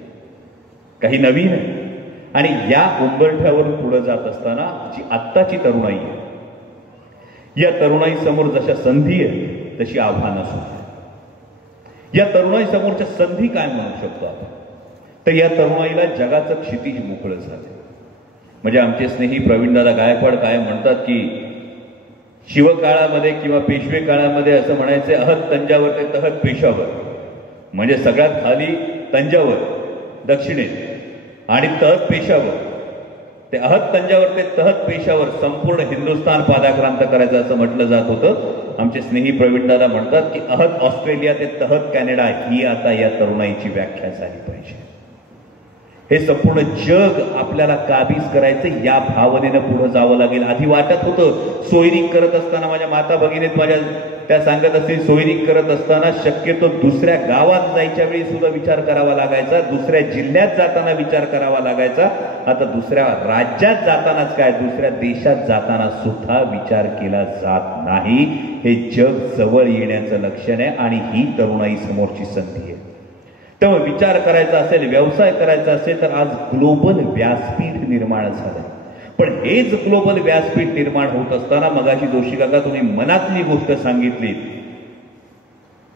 काही नवीन आहे. आणि या उंबरठ्यावरून पुढे जात असताना जी आत्ताची तरुणाई आहे, या तरुणाई समोर जशा संधी आहेत तशी आव्हानं सुद्धा. या तरुणाई समोरच्या संधी काय म्हणू शकतो आपण, तर या तरुणाईला जगाचं क्षितिज मोकळं झालं. म्हणजे आमचे स्नेही प्रवीणदादा गायकवाड काय म्हणतात की शिवकाळामध्ये किंवा पेशवे काळामध्ये असं म्हणायचे, अहत तंजावर ते तहत पेशावर. म्हणजे सगळ्यात खाली तंजावर दक्षिणेत आणि तहत पेशावर, ते अहत तंजावर ते तहत पेशावर संपूर्ण हिंदुस्थान पादाक्रांत करायचं असं म्हटलं जात होतं. आमचे स्नेही प्रवीणदादा म्हणतात की अहत ऑस्ट्रेलिया ते तहत कॅनडा ही आता या तरुणाईची व्याख्या झाली पाहिजे. हे संपूर्ण जग आपल्याला काबीज करायचं, या भावनेनं पुढे जावं लागेल. आधी वाटत होतं सोयरीक करत असताना, माझ्या माता भगिनीत माझ्या त्या सांगत असतील, सोयरीक करत असताना शक्यतो दुसऱ्या गावात जायच्या वेळी सुद्धा विचार करावा लागायचा, दुसऱ्या जिल्ह्यात जाताना विचार करावा लागायचा. आता दुसऱ्या राज्यात जातानाच काय, दुसऱ्या देशात जाताना सुद्धा विचार केला जात नाही. हे जग जवळ येण्याचं लक्षण आहे आणि ही तरुणाई समोरची संधी आहे. तेव्हा विचार करायचा असेल, व्यवसाय करायचा असेल तर आज ग्लोबल व्यासपीठ निर्माण झालं. पण हेच ग्लोबल व्यासपीठ निर्माण होत असताना मगाशी जोशी काका तुम्ही मनातली गोष्ट सांगितली,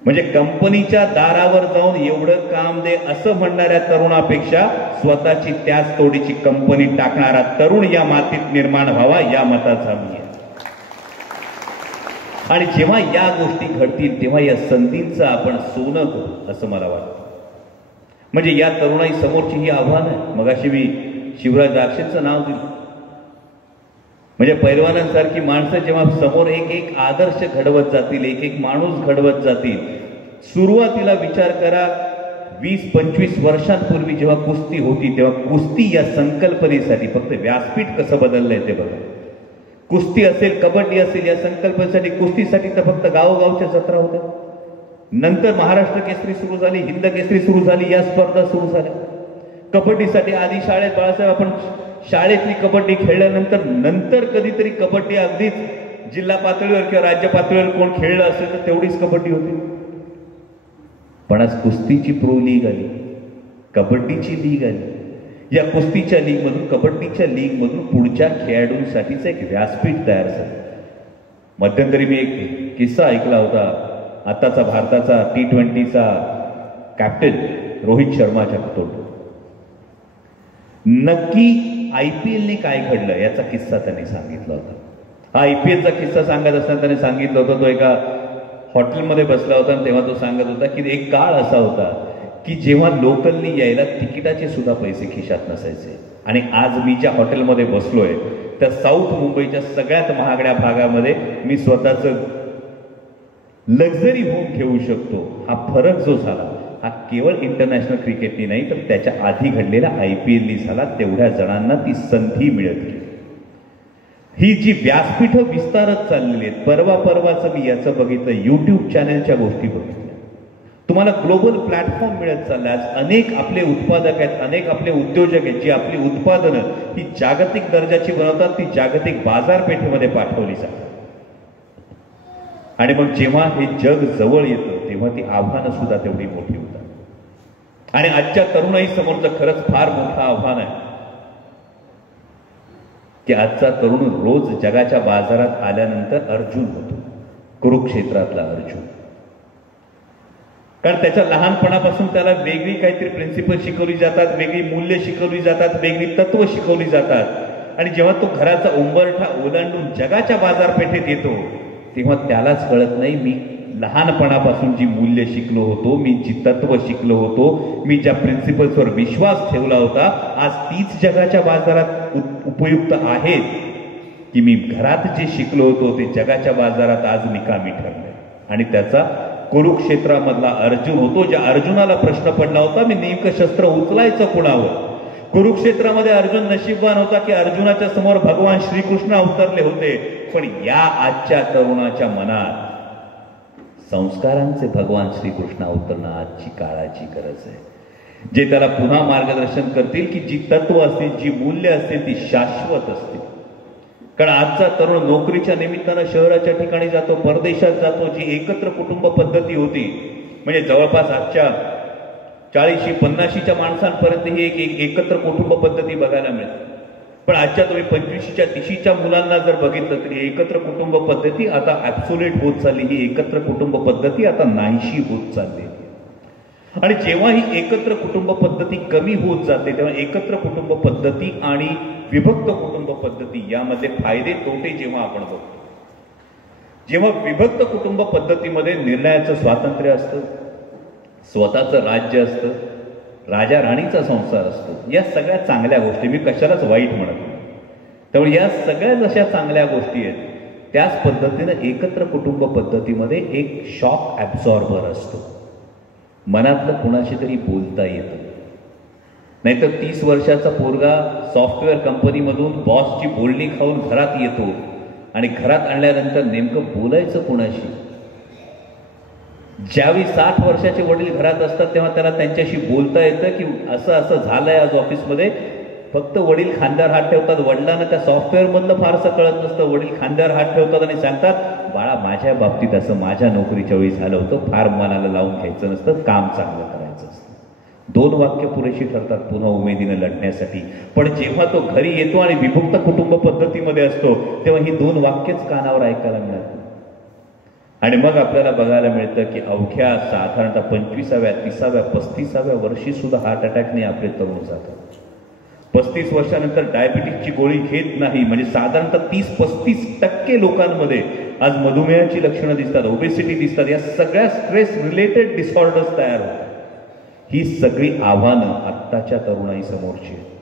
म्हणजे कंपनीच्या दारावर जाऊन एवढं काम दे असं म्हणणाऱ्या तरुणापेक्षा स्वतःची त्याच तोडीची कंपनी टाकणारा तरुण या मातीत निर्माण व्हावा, या मताचा मी आहे. आणि जेव्हा या गोष्टी घडतील तेव्हा या संधींचं आपण सोनं करू असं मला वाटतं. म्हणजे या तरुणाई समोरची ही आव्हान आहे. मगाशी मी शिवराज द्राक्षेंचं नाव दिलं. म्हणजे पैलवानांसारखी माणसं जेव्हा समोर एक एक आदर्श घडवत जातील, एक एक माणूस घडवत जातील. सुरुवातीला विचार करा, 20-25 वर्षांपूर्वी जेव्हा कुस्ती होती तेव्हा कुस्ती या संकल्पनेसाठी फक्त व्यासपीठ कसं बदललंय ते बघा. कुस्ती असेल, कबड्डी असेल, या संकल्पनेसाठी, कुस्तीसाठी तर फक्त गावोगावच्या जत्रा होत्या. नंतर महाराष्ट्र केसरी सुरू झाली, हिंद केसरी सुरू झाली, या स्पर्धा सुरू झाल्या. कबड्डीसाठी आधी शाळेत बाळासाहेब आपण शाळेतली कबड्डी खेळल्यानंतर कधीतरी कबड्डी अगदीच जिल्हा पातळीवर किंवा राज्य पातळीवर कोण खेळलं असेल तर तेवढीच कबड्डी होती. पण आज कुस्तीची प्रो लीग आली, कबड्डीची लीग आली. या कुस्तीच्या लीगमधून, कबड्डीच्या लीगमधून पुढच्या खेळाडूंसाठीचं एक व्यासपीठ तयार झालं. मध्यंतरी मी एक किस्सा ऐकला होता. आताचा भारताचा T20चा कॅप्टन रोहित शर्माच्या तोंडून. नक्की IPLने काय घडलं याचा किस्सा त्यांनी सांगितला होता. हा IPLचा किस्सा सांगत असताना त्याने सांगितलं होतं, तो एका हॉटेलमध्ये बसला होता आणि तेव्हा तो सांगत होता की एक काळ असा होता की जेव्हा लोकलनी यायला तिकिटाचे सुद्धा पैसे खिशात नसायचे. आणि आज मी ज्या हॉटेलमध्ये बसलोय त्या साऊथ मुंबईच्या सगळ्यात महागड्या भागामध्ये मी स्वतःचं लक्झरी होम घेऊ शकतो. हा फरक जो झाला हा केवळ इंटरनॅशनल क्रिकेटनी नाही तर त्याच्या आधी घडलेल्या IPLनी झाला. तेवढ्या जणांना ती संधी मिळत गेली. ही जी व्यासपीठ विस्तारत चाललेली आहेत. परवाचं मी याचं बघितलं, YouTube चॅनलच्या गोष्टी बघितल्या. तुम्हाला ग्लोबल प्लॅटफॉर्म मिळत चालला. आज अनेक आपले उत्पादक आहेत, अनेक आपले उद्योजक आहेत, जी आपली उत्पादनं ही जागतिक दर्जाची बनवतात, ती जागतिक बाजारपेठेमध्ये पाठवली जातात. आणि मग जेव्हा हे जग जवळ येतं तेव्हा ती आव्हानं सुद्धा तेवढी मोठी होतात. आणि आजच्या तरुणाई समोरचं खरंच फार मोठं आव्हान आहे की आजचा तरुण रोज जगाच्या बाजारात आल्यानंतर अर्जुन होतो, कुरुक्षेत्रातला अर्जुन. कारण त्याच्या लहानपणापासून त्याला वेगळी काहीतरी प्रिन्सिपल शिकवली जातात, वेगळी मूल्य शिकवली जातात, वेगळी तत्व शिकवली जातात. आणि जेव्हा तो घराचा उंबरठा ओलांडून जगाच्या बाजारपेठेत येतो तेव्हा त्यालाच कळत नाही, मी लहानपणापासून जी मूल्य शिकलो होतो, मी जी तत्व शिकलो होतो, मी ज्या प्रिन्सिपल्सवर विश्वास ठेवला होता, आज तीच जगाच्या बाजारात उपयुक्त आहेत. की मी घरात जे शिकलो होतो ते जगाच्या बाजारात आज निकामी ठरलंय. आणि त्याचा कुरुक्षेत्रामधला अर्जुन होतो, ज्या अर्जुनाला प्रश्न पडला होता मी नेमकं शस्त्र उचलायचं कुणावर. कुरुक्षेत्रामध्ये अर्जुन नशीबवान होता की अर्जुनाच्या समोर भगवान श्रीकृष्ण अवतरले होते. पण या आजच्या तरुणाच्या मनात संस्कारांचे भगवान श्रीकृष्ण अवतरणं आजची काळाची गरज आहे, जे त्याला पुन्हा मार्गदर्शन करतील की जी तत्व असतील, जी मूल्य असतील ती शाश्वत असतील. कारण आजचा तरुण नोकरीच्या निमित्तानं शहराच्या ठिकाणी जातो, परदेशात जातो. जी एकत्र कुटुंब पद्धती होती, म्हणजे जवळपास आजच्या 40-50च्या माणसांपर्यंत ही एक एकत्र कुटुंब पद्धती बघायला मिळते. पण आजच्या तुम्ही 25-30च्या मुलांना जर बघितलं तरी एकत्र कुटुंब पद्धती आता ऍब्सोल्यूट होत चालली. ही एकत्र कुटुंब पद्धती आता नाहीशी होत चालली. आणि जेव्हा ही एकत्र कुटुंब पद्धती कमी होत जाते तेव्हा एकत्र कुटुंब पद्धती आणि विभक्त कुटुंब पद्धती यामध्ये फायदे तोटे जेव्हा आपण बघतो, जेव्हा विभक्त कुटुंब पद्धतीमध्ये निर्णयाचं स्वातंत्र्य असतं, स्वतःचं राज्य असतं, राजा राणीचा संसार असतो, या सगळ्या चांगल्या गोष्टी, मी कशालाच वाईट म्हणत नाही, त्यामुळे या सगळ्या जशा चांगल्या गोष्टी आहेत त्याच पद्धतीनं एकत्र कुटुंब पद्धतीमध्ये एक शॉक ॲब्सॉर्बर असतो. मनातलं कुणाशी तरी बोलता येतं. नाहीतर 30 वर्षाचा पोरगा सॉफ्टवेअर कंपनीमधून बॉसची बोलणी खाऊन घरात येतो आणि घरात आणल्यानंतर नेमकं बोलायचं कुणाशी. ज्यावेळी 60 वर्षाचे वडील घरात असतात तेव्हा त्याला त्यांच्याशी बोलता येतं की असं असं झालंय आज ऑफिसमध्ये. फक्त वडील खांद्यावर हात ठेवतात. वडिलांना त्या सॉफ्टवेअरमधलं फारसं कळत नसतं. वडील खांद्यावर हात ठेवतात आणि सांगतात, बाळा माझ्या बाबतीत असं माझ्या नोकरीच्या वेळी झालं होतं, फार मनाला लावून घ्यायचं नसतं, काम चांगलं करायचं असतं. 2 वाक्य पुरेशी ठरतात पुन्हा उमेदीनं लढण्यासाठी. पण जेव्हा तो घरी येतो आणि विभक्त कुटुंब पद्धतीमध्ये असतो तेव्हा ही 2 वाक्यच कानावर ऐकायला मिळतात. आणि मग आपल्याला बघायला मिळतं की अवघ्या साधारणतः 25व्या, 30व्या, 35व्या वर्षी सुद्धा हार्ट अटॅकने आपले तरुण जातात. 35 वर्षानंतर डायबिटीसची गोळी घेत नाही, म्हणजे साधारणतः 30-35% लोकांमध्ये आज मधुमेहाची लक्षणं दिसतात, ओबेसिटी दिसतात. या सगळ्या स्ट्रेस रिलेटेड डिसऑर्डर्स तयार होतात. ही सगळी आव्हानं आत्ताच्या तरुणाई समोरची आहेत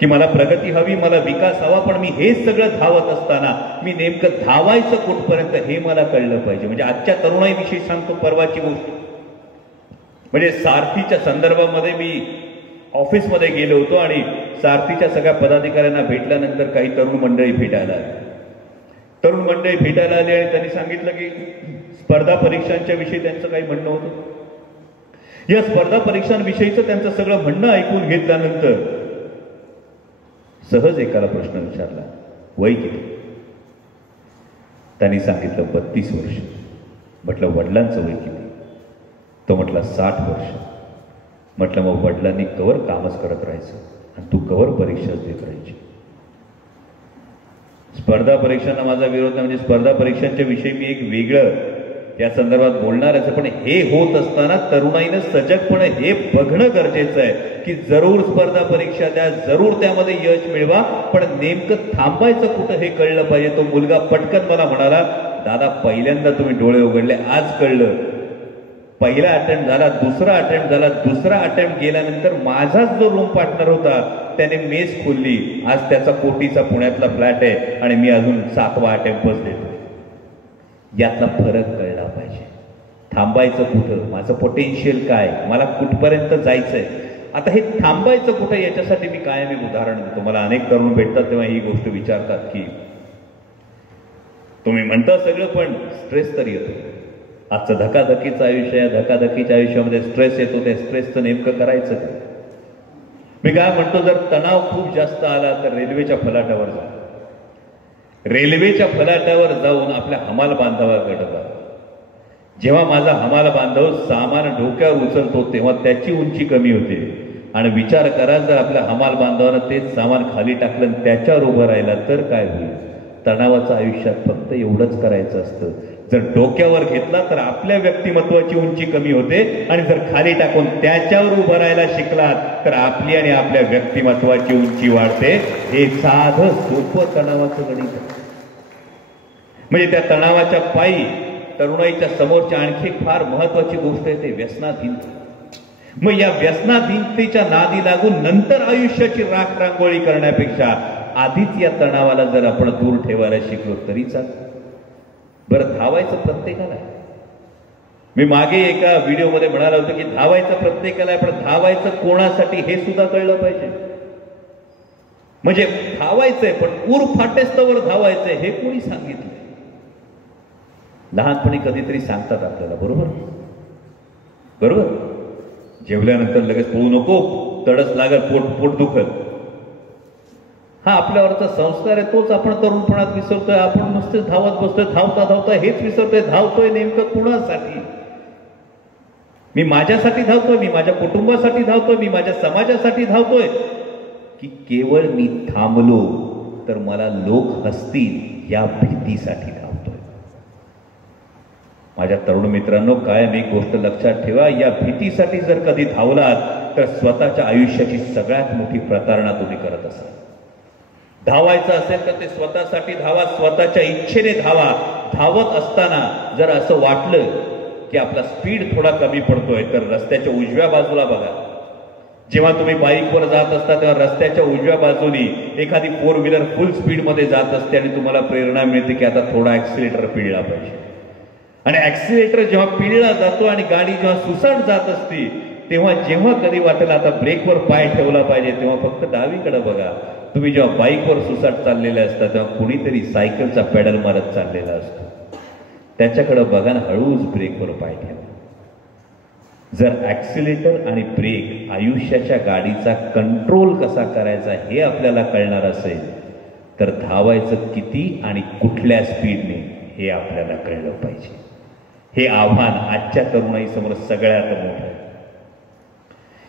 की मला प्रगती हवी, मला विकास हवा, पण मी हे सगळं धावत असताना मी नेमकं धावायचं कुठपर्यंत हे मला कळलं पाहिजे. म्हणजे आजच्या तरुणाईविषयी सांगतो परवाची गोष्ट, म्हणजे सारथीच्या संदर्भामध्ये मी ऑफिसमध्ये गेलो होतो आणि सारथीच्या सगळ्या पदाधिकाऱ्यांना भेटल्यानंतर काही तरुण मंडळी भेटायला आली आणि त्यांनी सांगितलं की स्पर्धा परीक्षांच्या विषयी त्यांचं काही म्हणणं होतं. या स्पर्धा परीक्षांविषयीचं त्यांचं सगळं म्हणणं ऐकून घेतल्यानंतर सहज एकाला प्रश्न विचारला, वय किती? त्यांनी सांगितलं 32 वर्ष. म्हटलं वडिलांचं वय किती? तो म्हटला 60 वर्ष. म्हटलं मग वडिलांनी कवर कामच करत राहायचं आणि तू कवर परीक्षाच देत राहायची. स्पर्धा परीक्षांना माझा विरोध नाही, म्हणजे स्पर्धा परीक्षांच्या विषयी मी एक वेगळं या संदर्भात बोलणारच. पण हे होत असताना तरुणाईनं सजगपणे हे बघणं गरजेचं आहे की जरूर स्पर्धा परीक्षा द्या, जरूर त्यामध्ये यश मिळवा, पण नेमकं थांबायचं कुठं हे कळलं पाहिजे. तो मुलगा पटकन मला म्हणाला, दादा पहिल्यांदा तुम्ही डोळे उघडले, आज कळलं. पहिला अटेम्प्ट झाला, दुसरा अटेम्प्ट झाला, दुसरा अटेम्प्ट गेल्यानंतर माझाच जो रूम पार्टनर होता त्याने मेस खोलली. आज त्याचा कोटीचा पुण्यातला फ्लॅट आहे आणि मी अजून 7वा अटेम्प्टच देतो. यातला फरक कळला पाहिजे. थांबायचं कुठं, माझं पोटेन्शियल काय, मला कुठपर्यंत जायचंय. आता हे थांबायचं कुठं याच्यासाठी मी कायम एक उदाहरण देतो. मला अनेक तरुण भेटतात तेव्हा ही गोष्ट विचारतात की तुम्ही म्हणता सगळं पण स्ट्रेस तर येतो. आजचं धकाधकीचं आयुष्य आहे, धकाधकीच्या आयुष्यामध्ये स्ट्रेस येतो. त्या स्ट्रेसचं नेमकं करायचं काय? मी काय म्हणतो, जर तणाव खूप जास्त आला तर रेल्वेच्या फलाटावर जा. रेल्वेच्या फलाटावर जाऊन आपल्या हमाल बांधवाकडे जा. जेव्हा माझा हमाल बांधव सामान डोक्यावर उचलतो तेव्हा त्याची उंची कमी होते. आणि विचार करा, जर आपल्या हमाल बांधवानं तेच सामान खाली टाकलं त्याच्यावर उभं राहिला तर काय होईल? तणावाचं आयुष्यात फक्त एवढंच करायचं असतं. जर डोक्यावर घेतला तर आपल्या व्यक्तिमत्वाची उंची कमी होते आणि जर खाली टाकून त्याच्यावर उभं राहायला शिकलात तर आपली आणि आपल्या व्यक्तिमत्वाची उंची वाढते. हे साधं सोपं तणावाचं गणित. म्हणजे त्या तणावाच्या पायी तरुणाईच्या समोरच्या आणखी एक फार महत्वाची गोष्ट आहे, ते व्यसनाधीनता. मग या व्यसनाधीनतेच्या नादी लागून नंतर आयुष्याची राख रांगोळी करण्यापेक्षा आधीच या तणावाला जर आपण दूर ठेवायला शिकलो तरी चालतं. बरं, धावायचं प्रत्येकाला आहे. मी मागे एका व्हिडिओमध्ये म्हणालो होतो की धावायचं प्रत्येकाला आहे, पण धावायचं कोणासाठी हे सुद्धा कळलं पाहिजे. म्हणजे धावायचंय पण ऊर फाटेस्तवर धावायचंय हे कोणी सांगितलं? लहानपणी कधीतरी सांगतात आपल्याला, बरोबर बरोबर. जेवल्यानंतर लगेच पळू नको, तडस लागल, पोट दुखल. हा आपल्यावरचा संस्कार आहे, तोच आपण तरुणपणात विसरतोय. आपण नुसतेच धावत बसतोय, धावता धावता हेच विसरतोय. धावतोय नेमकं कुणासाठी? मी माझ्यासाठी धावतोय, मी माझ्या कुटुंबासाठी धावतोय, मी माझ्या समाजासाठी धावतोय, की केवळ मी थांबलो तर मला लोक हसतील या भीतीसाठी धावतोय? माझ्या तरुण मित्रांनो, कायम एक गोष्ट लक्षात ठेवा, या भीतीसाठी जर कधी धावलात तर स्वतःच्या आयुष्याची सगळ्यात मोठी प्रतारणा तुम्ही करत असाल. धावायचं असेल तर ते स्वतःसाठी धावा, स्वतःच्या इच्छेने धावा. धावत असताना जर असं वाटलं की आपला स्पीड थोडा कमी पडतोय तर रस्त्याच्या उजव्या बाजूला बघा. जेव्हा तुम्ही बाईकवर जात असता तेव्हा रस्त्याच्या उजव्या बाजूनी एखादी 4 व्हीलर फुल स्पीडमध्ये जात असते आणि तुम्हाला प्रेरणा मिळते की आता थोडा ऍक्सिलेटर पिळला पाहिजे. आणि ऍक्सिलेटर जेव्हा पिळला जातो आणि गाडी जेव्हा सुसाट जात असते तेव्हा जेव्हा कधी वाटेल आता ब्रेकवर पाय ठेवला पाहिजे तेव्हा फक्त डावीकडे बघा. तुम्ही जेव्हा बाईकवर सुसाट चाललेले असता तेव्हा कुणीतरी सायकलचा पेडल मारत चाललेला असतो, त्याच्याकडे बघा ना, हळूच ब्रेकवर पाय ठेवा. जर ऍक्सिलेटर आणि ब्रेक आयुष्याच्या गाडीचा कंट्रोल कसा करायचा हे आपल्याला कळणार असेल तर धावायचं किती आणि कुठल्या स्पीडने हे आपल्याला कळलं पाहिजे. हे आव्हान आजच्या तरुणाईसमोर सगळ्यात मोठं आहे.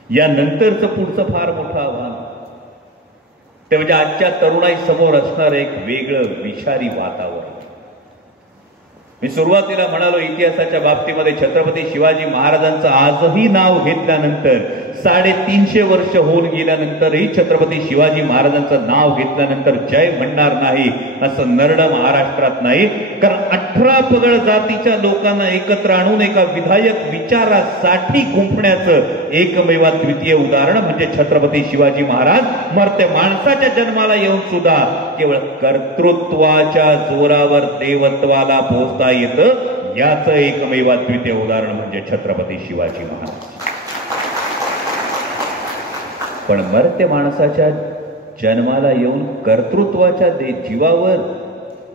यानंतरचं पुढचं फार मोठं आव्हान ते म्हणजे आजच्या तरुणाई समोर असणारं एक वेगळं विषारी वातावरण. मी सुरुवातीला म्हणालो, इतिहासाच्या बाबतीमध्ये छत्रपती शिवाजी महाराजांचं आजही नाव घेतल्यानंतर 350 वर्ष होऊन गेल्यानंतरही छत्रपती शिवाजी महाराजांचं नाव घेतल्यानंतर जय म्हणणार नाही असं नरडं महाराष्ट्रात नाही. कारण 18 पगड जातीच्या लोकांना एकत्र आणून एका विधायक विचारासाठी गुंफण्याचं एकमेवाद्वितीय उदाहरण म्हणजे छत्रपती शिवाजी महाराज. मरते माणसाच्या जन्माला येऊन सुद्धा केवळ कर्तृत्वाच्या जोरावर देवत्वाला पोहोचता येतं, याचं एकमेवाद्वितीय उदाहरण म्हणजे छत्रपती शिवाजी महाराज. पण मरते माणसाच्या जन्माला येऊन कर्तृत्वाच्या जीवावर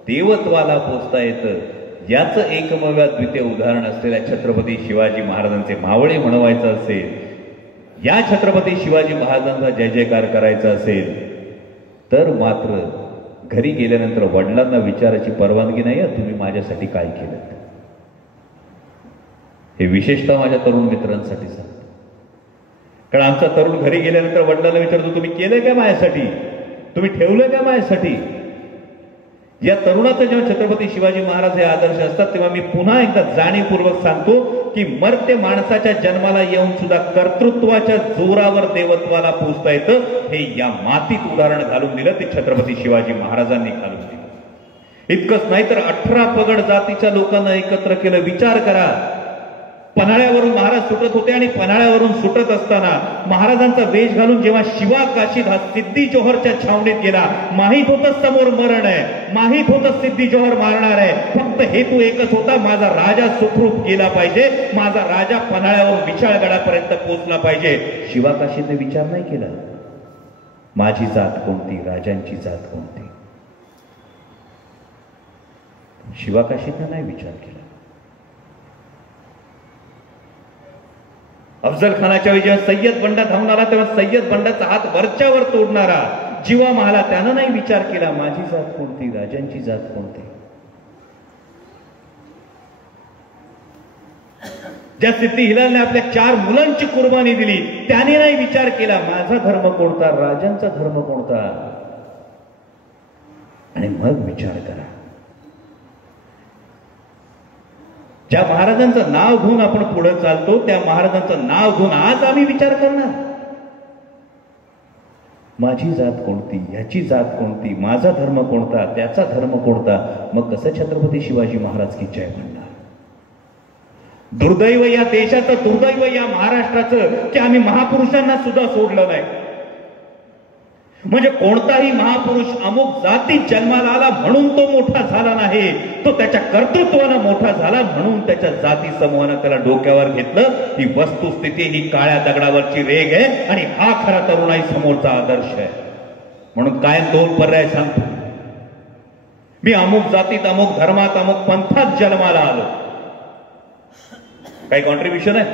देवत्वाला पोचता येतं, याचं एकमेवाद्वितीय उदाहरण असलेल्या छत्रपती शिवाजी महाराजांचे मावळे म्हणवायचं असेल, या छत्रपती शिवाजी महाराजांचा जय जयकार करायचा असेल तर मात्र घरी गेल्यानंतर वडिलांना विचारायची परवानगी नाही, तुम्ही माझ्यासाठी काय केलं. हे विशेषतः माझ्या तरुण मित्रांसाठी सांगतो. कारण आमचा तरुण घरी गेल्यानंतर वडिलांना विचारतो, तुम्ही केलं काय माझ्यासाठी, तुम्ही ठेवलं काय माझ्यासाठी. या तरुणाचं जेव्हा छत्रपती शिवाजी महाराज हे आदर्श असतात तेव्हा मी पुन्हा एकदा जाणीवपूर्वक सांगतो की मरते माणसाच्या जन्माला येऊन सुद्धा कर्तृत्वाच्या जोरावर देवत्वाला पोचता येतं, हे या मातीत उदाहरण घालून दिलं ते छत्रपती शिवाजी महाराजांनी घालून दिलं. इतकंच नाही तर 18 पगड जातीच्या लोकांना एकत्र केलं. विचार करा, पन्हाळ्यावरून महाराज सुटत होते आणि पन्हाळ्यावरून सुटत असताना महाराजांचा वेश घालून जेव्हा शिवा काशीद हा सिद्धी जोहरच्या छावणीत गेला, माहीत होतं समोर मरण आहे, माहीत होतं सिद्धी जोहर मारणार आहे, फक्त हेतू एकच होता, माझा राजा सुखरूप गेला पाहिजे, माझा राजा पन्हाळ्यावरून विशाळगडापर्यंत पोहोचला पाहिजे. शिवा काशीदने विचार नाही केला माझी जात कोणती, राजांची जात कोणती. शिवा काशीदने नाही विचार केला. अफजल खानाच्या वेळी जेव्हा सय्यद बंडा धावून आला तेव्हा सय्यद बंडाचा हात वरच्यावर तोडणारा जीवा महाला त्यानं नाही विचार केला माझी जात कोणती, राजांची जात कोणती. ज्या सिद्धी हिलालने आपल्या 4 मुलांची कुर्बानी दिली त्याने नाही विचार केला माझा धर्म कोणता, राजांचा धर्म कोणता. आणि मग विचार करा, ज्या महाराजांचं नाव घेऊन आपण पुढे चालतो त्या महाराजांचं नाव घेऊन आज आम्ही विचार करणार माझी जात कोणती, ह्याची जात कोणती, माझा धर्म कोणता, त्याचा धर्म कोणता. मग कसं छत्रपती शिवाजी महाराज की जय म्हणणार. दुर्दैव या देशाचं, दुर्दैव या महाराष्ट्राचं की आम्ही महापुरुषांना सुद्धा सोडलं नाही. म्हणजे कोणताही महापुरुष अमुक जातीत जन्माला आला म्हणून तो मोठा झाला नाही, तो त्याच्या कर्तृत्वानं मोठा झाला म्हणून त्याच्या जाती समूहानं त्याला डोक्यावर घेतलं. ही वस्तुस्थिती, ही काळ्या दगडावरची रेघ आहे आणि हा खरा तरुणाई समोरचा आदर्श आहे. म्हणून काय दोन पर्याय सांगतो. मी अमुक जातीत, अमुक धर्मात, अमुक पंथात जन्माला आलो. काही कॉन्ट्रीब्युशन आहे?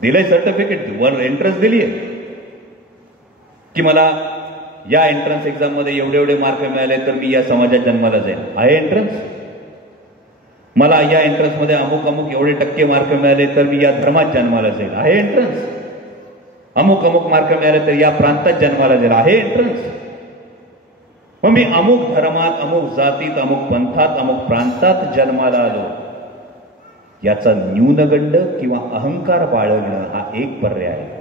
दिलंय सर्टिफिकेट, वर एंट्रन्स दिली आहे की मला या एंट्रन्स एक्झाम मध्ये एवढे एवढे मार्क मिळाले तर मी या समाजात जन्माला जाईल. आहे एंट्रन्स? मला या एंट्रन्स मध्ये अमुक अमुक एवढे टक्के मार्क मिळाले तर मी या धर्मात जन्माला जाईल. आहे एंट्रन्स? अमुक अमुक मार्क मिळाले तर या प्रांतात जन्माला जाईल. आहे एंट्रन्स? मग मी अमुक धर्मात, अमुक जातीत, अमुक पंथात, अमुक प्रांतात जन्माला आलो, याचा न्यूनगंड किंवा अहंकार बाळगणं हा एक पर्याय आहे.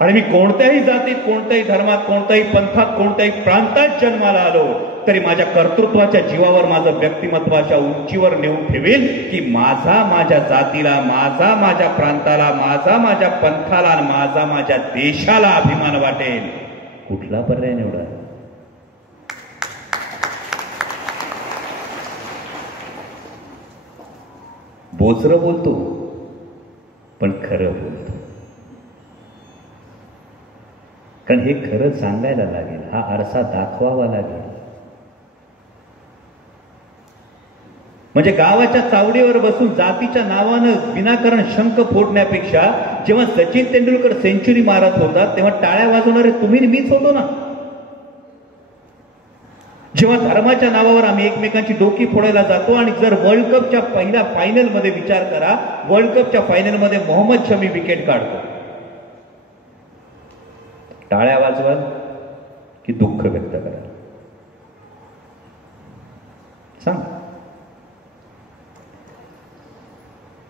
आणि मी कोणत्याही जातीत, कोणत्याही धर्मात, कोणत्याही पंथात, कोणत्याही प्रांतात जन्माला आलो तरी माझ्या कर्तृत्वाच्या जीवावर माझं व्यक्तिमत्वाच्या उंचीवर नेऊन ठेवेल की माझा माझ्या जातीला, माझा माझ्या प्रांताला, माझा माझ्या पंथाला आणि माझा माझ्या देशाला अभिमान वाटेल. कुठला पर्याय निवडा? बोचरं बोलतो पण खरं बोलतो, कारण हे खरं सांगायला लागेल, हा आरसा दाखवावा लागेल. म्हणजे गावाच्या चावडीवर बसून जातीच्या नावानं विनाकारण शंख फोडण्यापेक्षा जेव्हा सचिन तेंडुलकर सेंचुरी मारत होता तेव्हा टाळ्या वाजवणारे तुम्ही मीच होतो ना. जेव्हा धर्माच्या नावावर आम्ही एकमेकांची डोकी फोडायला जातो आणि जर वर्ल्ड कपच्या पहिल्या फायनल मध्ये विचार करा, वर्ल्ड कपच्या फायनल मध्ये मोहम्मद शमी विकेट काढतो, टाळ्या वाजवाल की दुःख व्यक्त कराल? सांग.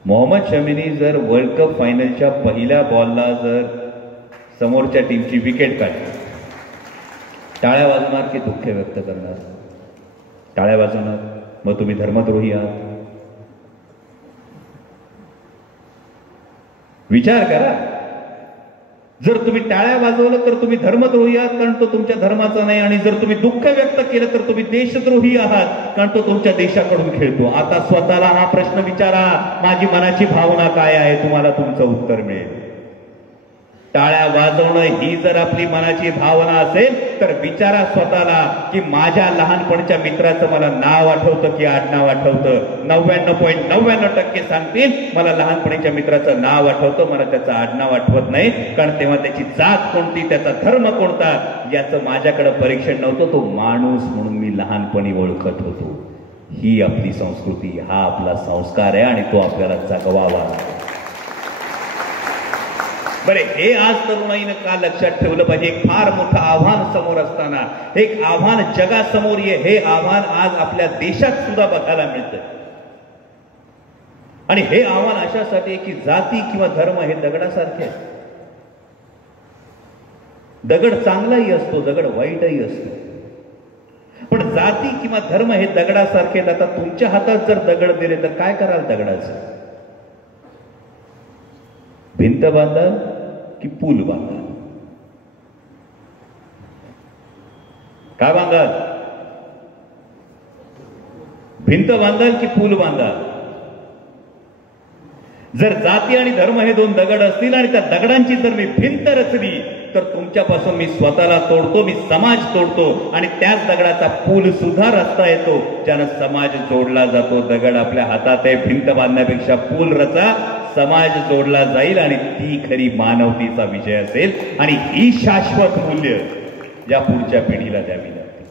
मोहम्मद शमीने जर वर्ल्ड कप फायनलच्या पहिल्या बॉलला जर समोरच्या टीमची विकेट काढली, टाळ्या वाजवणार की दुःख व्यक्त करणार? टाळ्या वाजवणार. मग तुम्ही धर्मद्रोही आहात. विचार करा. जर तुम्ही टाळ्या वाजवलं तर तुम्ही धर्मद्रोही आहात, कारण तो तुमच्या धर्माचा नाही. आणि जर तुम्ही दुःख व्यक्त केलं तर तुम्ही देशद्रोही आहात, कारण तो तुमच्या देशाकडून खेळतो. आता स्वतःला हा प्रश्न विचारा, माझी मनाची भावना काय आहे? तुम्हाला तुमचं उत्तर मिळेल. टाळ्या वाजवणं ही जर आपली मनाची भावना असेल तर विचारा स्वतःला की माझ्या लहानपणच्या मित्राचं मला नाव आठवतं की आडनाव आठवतं? 99.99% सांगतील मला लहानपणीच्या मित्राचं नाव आठवतं, मला त्याचं आडनाव आठवत नाही, कारण तेव्हा त्याची जात कोणती, त्याचा धर्म कोणता याचं माझ्याकडे परीक्षण नव्हतं. तो माणूस म्हणून मी लहानपणी ओळखत होतो. ही आपली संस्कृती, हा आपला संस्कार आहे आणि तो आपल्याला जगवावा. बरे, हे आज तरुणाईनं का लक्षात ठेवलं पाहिजे? एक फार मोठं आव्हान समोर असताना, एक आव्हान जगासमोर आहे. हे आव्हान आज आपल्या देशात सुद्धा बघायला मिळतं. आणि हे आव्हान अशासाठी आहे की जाती किंवा धर्म हे दगडासारखे आहे. दगड चांगलाही असतो, दगड वाईटही असतो. पण जाती किंवा धर्म हे दगडासारखे आहेत. आता तुमच्या हातात जर दगड दिले तर काय कराल दगडाचं? भिंत बांधाल की पूल बांधाल? काय बांधाल? भिंत बांधाल की पूल बांधाल? जर जाती आणि धर्म हे दोन दगड असतील आणि त्या दगडांची जर मी भिंत रचली तर तुमच्यापासून मी स्वतःला तोडतो, मी समाज तोडतो आणि त्याच दगडाचा पूल सुद्धा रचता येतो ज्यानं समाज जोडला जातो. दगड आपल्या हातात आहे, भिंत बांधण्यापेक्षा पूल रचा, समाज जोडला जाईल आणि ती खरी मानवतेचा विजय असेल. आणि ही शाश्वत मूल्य या पुढच्या पिढीला द्यावी लागतील.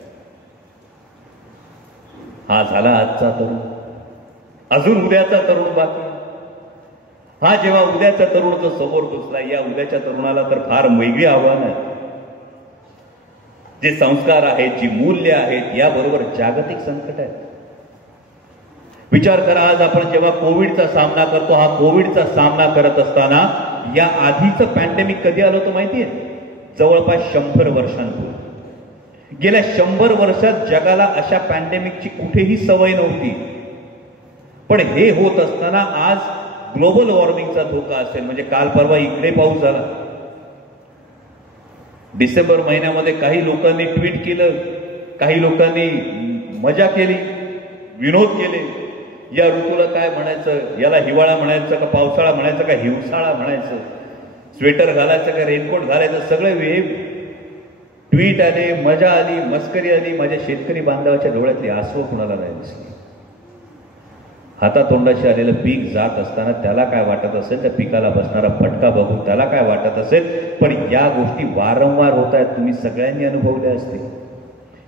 हा झाला आजचा तरुण. अजून उद्याचा तरुण बाकी. हा जेव्हा उद्याच्या तरुण जो समोर घुसला, या उद्याच्या तरुणाला तर फार वेगळी आव्हान आहे. जे संस्कार आहेत, जी मूल्य आहेत, याबरोबर जागतिक संकट आहे. विचार करा, आज आपण जेव्हा कोविडचा सामना करतो, हा कोविडचा सामना करत असताना या आधीचं पॅन्डेमिक कधी आलं होतं माहितीये? जवळपास 100 वर्षांपूर्वी. गेल्या 100 वर्षात जगाला अशा पॅन्डेमिकची कुठेही सवय नव्हती. पण हे होत असताना आज ग्लोबल वॉर्मिंगचा धोका असेल, म्हणजे काल परवा इकडे पाऊस झाला, डिसेंबर महिन्यामध्ये काही लोकांनी ट्विट केलं, काही लोकांनी मजा केली, विनोद केले. या ऋतूला काय म्हणायचं, याला हिवाळा म्हणायचं का पावसाळा म्हणायचं का हिवसाळा म्हणायचं, स्वेटर घालायचं का रेनकोट घालायचं, सगळे ट्विट आले, मजा आली, मस्करी आली. माझ्या शेतकरी बांधवाच्या डोळ्यातली आसवं कुणाला नाही दिसली. हातातोंडाशी आलेलं पीक जात असताना त्याला काय वाटत असेल, त्या पिकाला बसणारा फटका बघून त्याला काय वाटत असेल. पण या गोष्टी वारंवार होत आहेत, तुम्ही सगळ्यांनी अनुभवल्या असतील.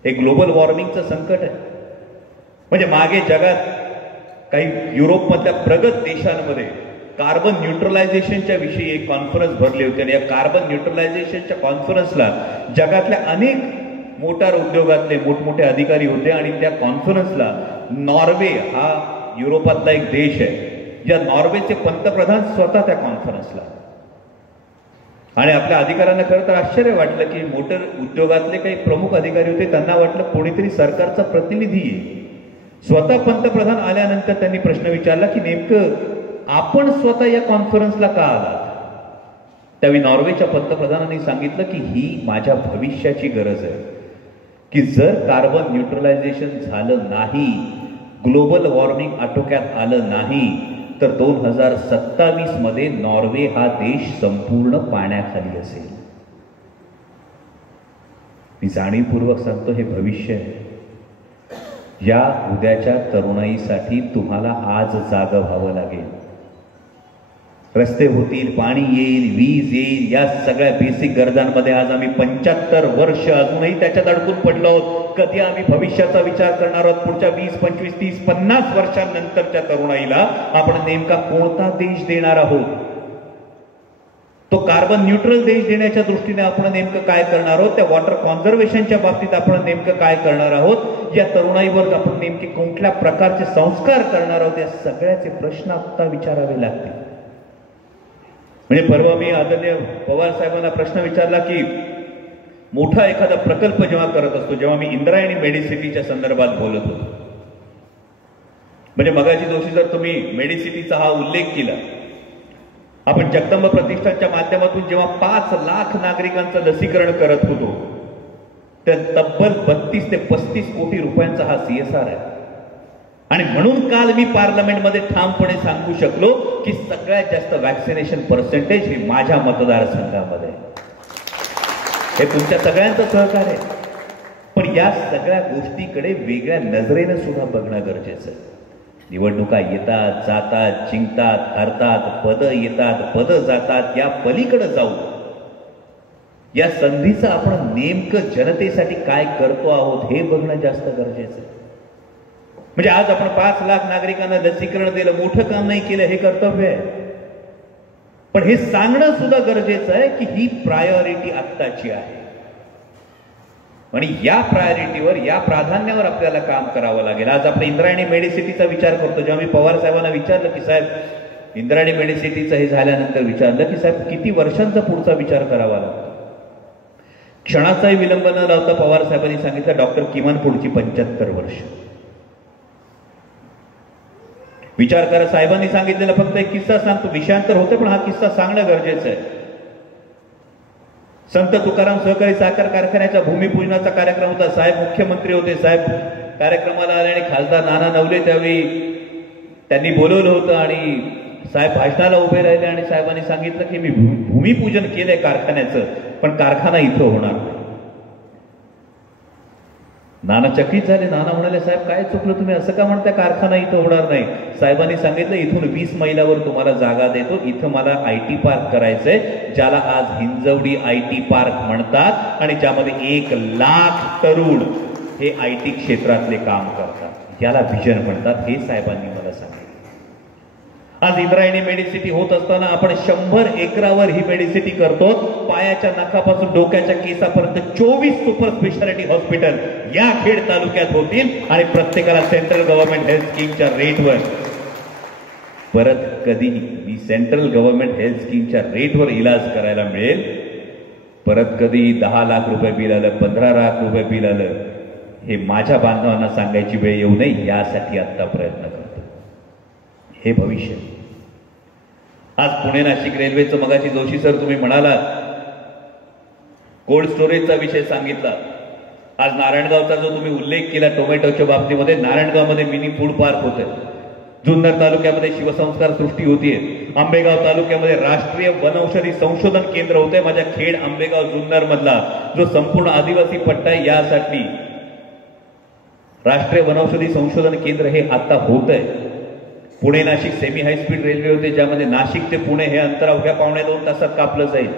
हे ग्लोबल वॉर्मिंगचं संकट आहे. म्हणजे मागे जगात काही युरोपमधल्या प्रगत देशांमध्ये कार्बन न्यूट्रलायझेशनच्या विषयी एक कॉन्फरन्स भरली होती आणि या कार्बन न्यूट्रलायझेशनच्या कॉन्फरन्सला जगातल्या अनेक मोटार उद्योगातले मोठमोठे अधिकारी होते. आणि त्या कॉन्फरन्सला नॉर्वे हा युरोपातला एक देश आहे, या नॉर्वेचे पंतप्रधान स्वतः त्या कॉन्फरन्सला. आणि आपल्या अधिकाऱ्यांना खरं तर आश्चर्य वाटलं की मोटर उद्योगातले काही प्रमुख अधिकारी होते, त्यांना वाटलं कोणीतरी सरकारचा प्रतिनिधी आहे. स्वतः पंतप्रधान आल्यानंतर त्यांनी प्रश्न विचारला की नेमकं आपण स्वतः या कॉन्फरन्सला का आलात. त्यावेळी नॉर्वेच्या पंतप्रधानांनी सांगितलं की ही माझ्या भविष्याची गरज आहे, की जर कार्बन न्यूट्रलायझेशन झालं नाही, ग्लोबल वॉर्मिंग आटोक्यात आलं नाही, तर 2027 मध्ये नॉर्वे हा देश संपूर्ण पाण्याखाली असेल. मी जाणीवपूर्वक सांगतो, हे भविष्य आहे. या उद्याच्या तरुणाईसाठी तुम्हाला आज जागं व्हावं लागेल. रस्ते होतील, पाणी येईल, वीज येईल, या सगळ्या बेसिक गरजांमध्ये आज आम्ही 75 वर्ष अजूनही त्याच्यात अडकून पडलो आहोत. कधी आम्ही भविष्याचा विचार करणार आहोत, पुढच्या 20, 25, 30, 50 वर्षांनंतरच्या तरुणाईला आपण नेमका कोणता देश देणार आहोत, तो कार्बन न्यूट्रल देश देण्याच्या दृष्टीने आपण नेमकं काय करणार आहोत, त्या वॉटर कॉन्झर्वेशनच्या बाबतीत आपण नेमकं काय करणार आहोत, या तरुणाईवर आपण नेमके कोणत्या प्रकारचे संस्कार करणार आहोत, या सगळ्याचे प्रश्न आता विचारावे लागतील. म्हणजे परवा मी आदरणीय पवार साहेबांना प्रश्न विचारला की मोठा एखादा प्रकल्प जेव्हा करत असतो, जेव्हा मी इंद्रायणी मेडिसिटीच्या संदर्भात बोलत होतो, म्हणजे मगाची जोशी जर तुम्ही मेडिसिटीचा हा उल्लेख केला, आपण जगदंब प्रतिष्ठानच्या माध्यमातून जेव्हा 5 लाख नागरिकांचं लसीकरण करत होतो, तर तब्बल 32 ते 35 कोटी रुपयांचा हा CSR आहे. आणि म्हणून काल मी पार्लमेंटमध्ये ठामपणे सांगू शकलो की सगळ्यात जास्त वॅक्सिनेशन पर्सेंटेज हे माझ्या मतदारसंघामध्ये. हे तुमच्या सगळ्यांचं सहकार्य आहे. पण या सगळ्या गोष्टीकडे वेगळ्या नजरेनं सुद्धा बघणं गरजेचं आहे. निवडणुका येतात, जातात, जिंकतात, हरतात, पदं येतात, पदं जातात, या पलीकडे जाऊ या संधीचं आपण नेमकं जनतेसाठी काय करतो आहोत हे बघणं जास्त गरजेचं आहे. म्हणजे आज आपण 5 लाख नागरिकांना लसीकरण दिलं, मोठं काम नाही केलं, हे कर्तव्य आहे. पण हे सांगणं सुद्धा गरजेचं आहे की ही प्रायोरिटी आत्ताची आहे आणि या प्रायोरिटीवर, या प्राधान्यावर आपल्याला काम करावं लागेल. आज आपण इंद्रायणी मेडिसिटीचा विचार करतो. जेव्हा मी पवार साहेबांना विचारलं की साहेब इंद्रायणी मेडिसिटीचं हे झाल्यानंतर विचारलं की साहेब किती वर्षांचा पुढचा विचार करावा लागतो, क्षणाचाही विलंब न लावता पवार साहेबांनी सांगितलं डॉक्टर किमान पुढची 75 वर्ष विचार करा. साहेबांनी सांगितलेला फक्त एक किस्सा सांगतो, विषयांतर होते पण हा किस्सा सांगणं गरजेचं आहे. संत तुकाराम सहकारी साखर कारखान्याच्या भूमिपूजनाचा कार्यक्रम होता. साहेब मुख्यमंत्री होते. साहेब कार्यक्रमाला आले आणि खासदार नाना नवले त्यावेळी त्यांनी बोलवलं होतं आणि साहेब भाषणाला उभे राहिले आणि साहेबांनी सांगितलं की मी भूमिपूजन केलंय कारखान्याचं, पण कारखाना इथं होणार नाही. नाना चकित झाले. नाना म्हणाले साहेब काय चुकलं, तुम्ही असं का म्हणताय कारखाना इथं होणार नाही. साहेबांनी सांगितलं इथून 20 मैलावर तुम्हाला जागा देतो, इथं मला IT पार्क करायचंय, ज्याला आज हिंजवडी IT पार्क म्हणतात आणि ज्यामध्ये 1 लाख तरुण हे IT क्षेत्रातले काम करतात. याला व्हिजन म्हणतात. हे साहेबांनी मला सांगितलं. आज इंद्रायणी मेडिसिटी होत असताना आपण 100 एकरावर ही मेडिसिटी करतो. पायाच्या नखापासून डोक्याच्या केसापर्यंत 24 सुपर स्पेशालिटी हॉस्पिटल या खेड तालुक्यात होतील आणि प्रत्येकाला सेंट्रल गव्हर्नमेंट हेल्थ स्कीमच्या रेटवर, परत कधी मी सेंट्रल गव्हर्नमेंट हेल्थ स्कीमच्या रेटवर इलाज करायला मिळेल. परत कधी 10 लाख रुपये बिल आलं, 15 लाख रुपये बिल आलं, हे माझ्या बांधवांना सांगायची वेळ येऊ नये यासाठी आता प्रयत्न करतो. हे भविष्य. आज पुणे नाशिक रेल्वेचं मगाची जोशी सर तुम्ही म्हणालात कोल्ड स्टोरेजचा विषय सांगितला. आज नारायणगावचा जो तुम्ही उल्लेख केला टोमॅटोच्या बाबतीमध्ये, नारायणगावमध्ये मिनी फूड पार्क होते. जुन्नर तालुक्यामध्ये शिवसंस्कार सृष्टी होतीये. आंबेगाव तालुक्यामध्ये राष्ट्रीय वनौषधी संशोधन केंद्र होते. माझ्या खेड आंबेगाव जुन्नर मधला जो संपूर्ण आदिवासी पट्टा आहे यासाठी राष्ट्रीय वनौषधी संशोधन केंद्र हे आता होत आहे. Pune Nashik semi high speed railway होते, ज्यामध्ये नाशिक ते पुणे हे अंतर अवघ्या 1.5-2 तासात कापलं जाईल.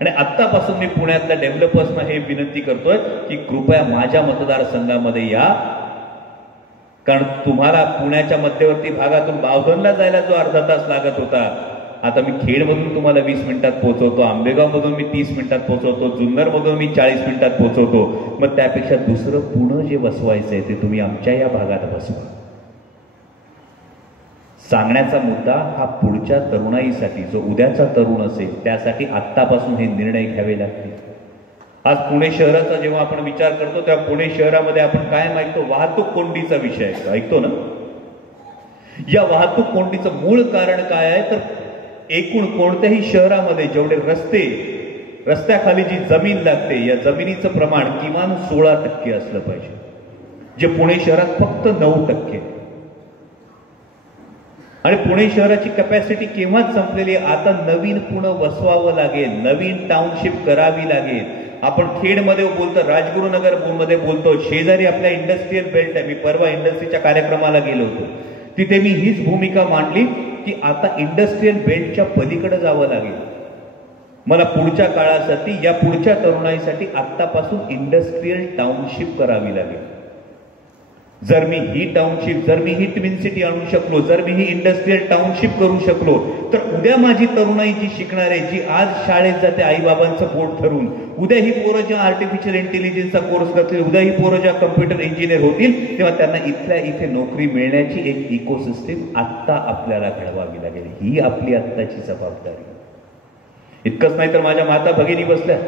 आणि आत्तापासून मी पुण्यातल्या डेव्हलपर्सना हे विनंती करतोय की कृपया माझ्या मतदारसंघामध्ये या, कारण तुम्हाला पुण्याच्या मध्यवर्ती भागातून बावधनला जायला जो अर्धा तास लागत होता, आता मी खेडमधून तुम्हाला 20 मिनिटात पोहोचवतो, आंबेगावमधून मी 30 मिनिटात पोहोचवतो, जुन्नरमधून मी 40 मिनिटात पोहोचवतो. मग त्यापेक्षा दुसरं पुणे जे बसवायचंय ते तुम्ही आमच्या या भागात बसवा. सांगण्याचा मुद्दा हा पुढच्या तरुणाईसाठी, जो उद्याचा तरुण असेल त्यासाठी आत्तापासून हे निर्णय घ्यावे लागतील. आज पुणे शहराचा जेव्हा आपण विचार करतो तेव्हा पुणे शहरामध्ये आपण काय ऐकतो, वाहतूक कोंडीचा विषय ऐकतो ना. या वाहतूक कोंडीचं मूळ कारण काय आहे तर एकूण कोणत्याही शहरामध्ये जेवढे रस्त्याखाली जी जमीन लागते या जमिनीचं प्रमाण किमान 16% असलं पाहिजे, जे पुणे शहरात फक्त 9%. आणि पुणे शहराची कॅपॅसिटी केव्हाच संपलेली आहे. आता नवीन पुणे वसवावं लागेल, नवीन टाउनशिप करावी लागेल. आपण खेडमध्ये बोलतो, राजगुरुनगर मध्ये बोलतो, शेजारी आपल्या इंडस्ट्रीयल बेल्ट आहे. मी परवा इंडस्ट्रीच्या कार्यक्रमाला गेलो होतो, तिथे मी हीच भूमिका मांडली की आता इंडस्ट्रीयल बेल्टच्या पलीकडे जावं लागेल. मला पुढच्या काळासाठी, या पुढच्या तरुणाईसाठी आत्तापासून इंडस्ट्रीयल टाउनशिप करावी लागेल. जर मी ही टाउनशिप, जर मी ही ट्विन सिटी आणू शकलो, जर मी ही इंडस्ट्रीयल टाउनशिप करू शकलो, तर उद्या माझी तरुणाई जी शिकणार आहे, जी आज शाळेत जाते आईबाबांचं पोट ठरून, उद्या ही पोरं ज्या आर्टिफिशियल इंटेलिजन्सचा कोर्स करतील, उद्या ही पोरं ज्या कम्प्युटर इंजिनियर होतील, तेव्हा त्यांना इथल्या इथे नोकरी मिळण्याची एक इकोसिस्टीम आत्ता आपल्याला घडवावी लागेल. ही आपली आत्ताची जबाबदारी. इतकंच नाही तर माझ्या माता भगिनी बसल्या,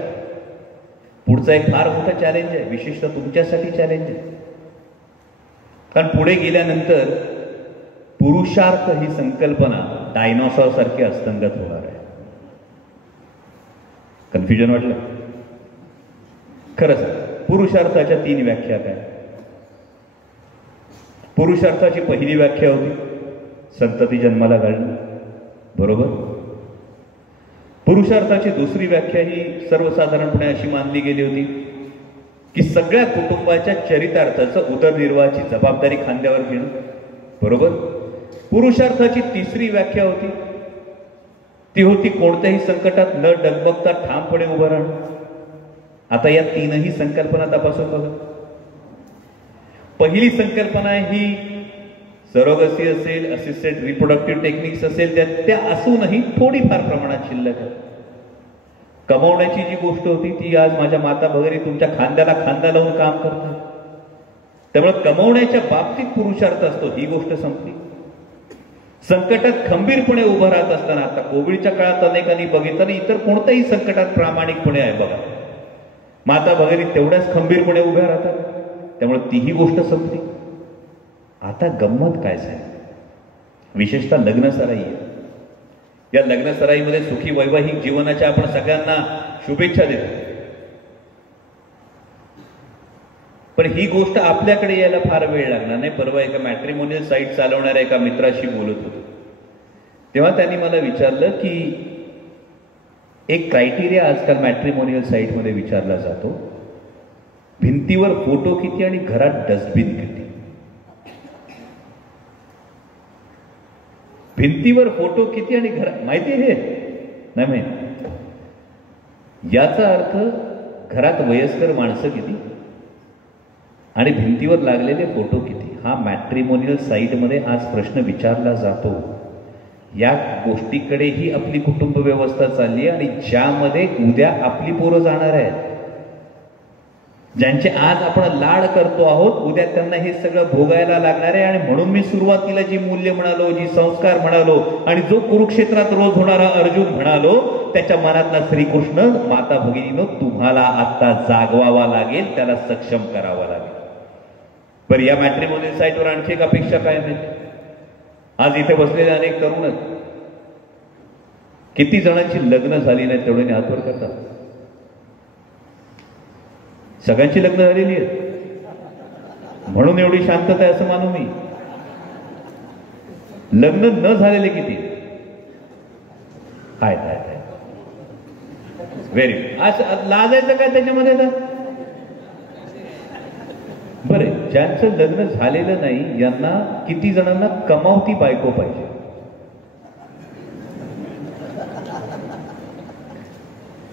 पुढचा एक फार मोठा चॅलेंज आहे, विशेषतः तुमच्यासाठी चॅलेंज आहे. कारण पुढे गेल्यानंतर पुरुषार्थ ही संकल्पना डायनॉसॉर सारखी अस्तंगत होणार आहे. कन्फ्युजन वाटलं? खरंच पुरुषार्थाच्या 3 व्याख्या काय? पुरुषार्थाची पहिली व्याख्या होती संतती जन्माला घालणं, बरोबर. पुरुषार्थाची दुसरी व्याख्या ही सर्वसाधारणपणे अशी मानली गेली होती की सगळ्या कुटुंबाच्या चरितार्थाचं उदरनिर्वाहाची जबाबदारी खांद्यावर घेणं, बरोबर. पुरुषार्थाची तिसरी व्याख्या होती, ती होती कोणत्याही संकटात न डगमगता ठामपणे उभं राहणं. आता या 3ही संकल्पना तपासून बघा. पहिली संकल्पना ही सरोगसी असेल, असिस्टेड रिप्रोडक्टिव्ह टेक्निक्स असेल, त्या असूनही थोडीफार प्रमाणात शिल्लक आहे. कमावण्याची जी गोष्ट होती ती आज माझ्या माता भगिनी तुमच्या खांद्याला खांदा लावून काम करतात. त्यामुळे कमावण्याच्या बाबतीत पुरुषार्थ असतो, ही गोष्ट संपली. संकटात खंबीरपणे उभं राहत असताना, आता कोविडच्या काळात अनेकांनी बघितलं नाही, इतर कोणत्याही संकटात प्रामाणिकपणे आहे बघा, माता भगिनी तेवढ्याच खंबीरपणे उभ्या राहतात. त्यामुळे तीही गोष्ट संपली. आता गंमत काय झाली, विशेषतः लग्न सराई आहे. या लग्न सराईमध्ये सुखी वैवाहिक जीवनाच्या आपण सगळ्यांना शुभेच्छा देतो. पण ही गोष्ट आपल्याकडे यायला फार वेळ लागणार नाही. परवा एका मॅट्रिमोनियल साईट चालवणाऱ्या एका मित्राशी बोलत होतो, तेव्हा त्यांनी मला विचारलं की एक क्रायटेरिया आजकाल मॅट्रिमोनियल साईटमध्ये विचारला जातो, भिंतीवर फोटो किती आणि घरात डस्टबिन किती. भिंतीवर फोटो किती आणि घरात, माहिती आहे नाही माहिती. याचा अर्थ घरात वयस्कर माणसं किती आणि भिंतीवर लागलेले फोटो किती, हा मॅट्रिमोनियल साईटमध्ये आज प्रश्न विचारला जातो. या गोष्टीकडेही आपली कुटुंब व्यवस्था चालली आहे आणि ज्यामध्ये उद्या आपली पोरं जाणार आहेत, ज्यांचे आज आपण लाड करतो आहोत, उद्या त्यांना हे सगळं भोगायला लागणार आहे. आणि म्हणून मी सुरुवातीला जी मूल्य म्हणालो, जी संस्कार म्हणालो आणि जो कुरुक्षेत्रात रोज होणारा अर्जुन म्हणालो, त्याच्या मनातला श्रीकृष्ण माता भगिनीनो तुम्हाला आता जागवावा लागेल, त्याला सक्षम करावा लागेल. बरं, या मॅट्रिमोनियल साईटवर आणखी एक अपेक्षा काय माहिती, आज इथे बसलेले अनेक तरुण किती जणांची लग्न झाली नाही तेवढ्याने हातवर करतात. सगळ्यांची लग्न झालेली आहेत म्हणून एवढी शांतता आहे असं मानू मी. लग्न न झालेले किती आहेत. व्हेरी असं लाजायचं काय त्याच्यामध्ये? बरे, ज्यांचं लग्न झालेलं नाही यांना किती जणांना कमावती बायको पाहिजे?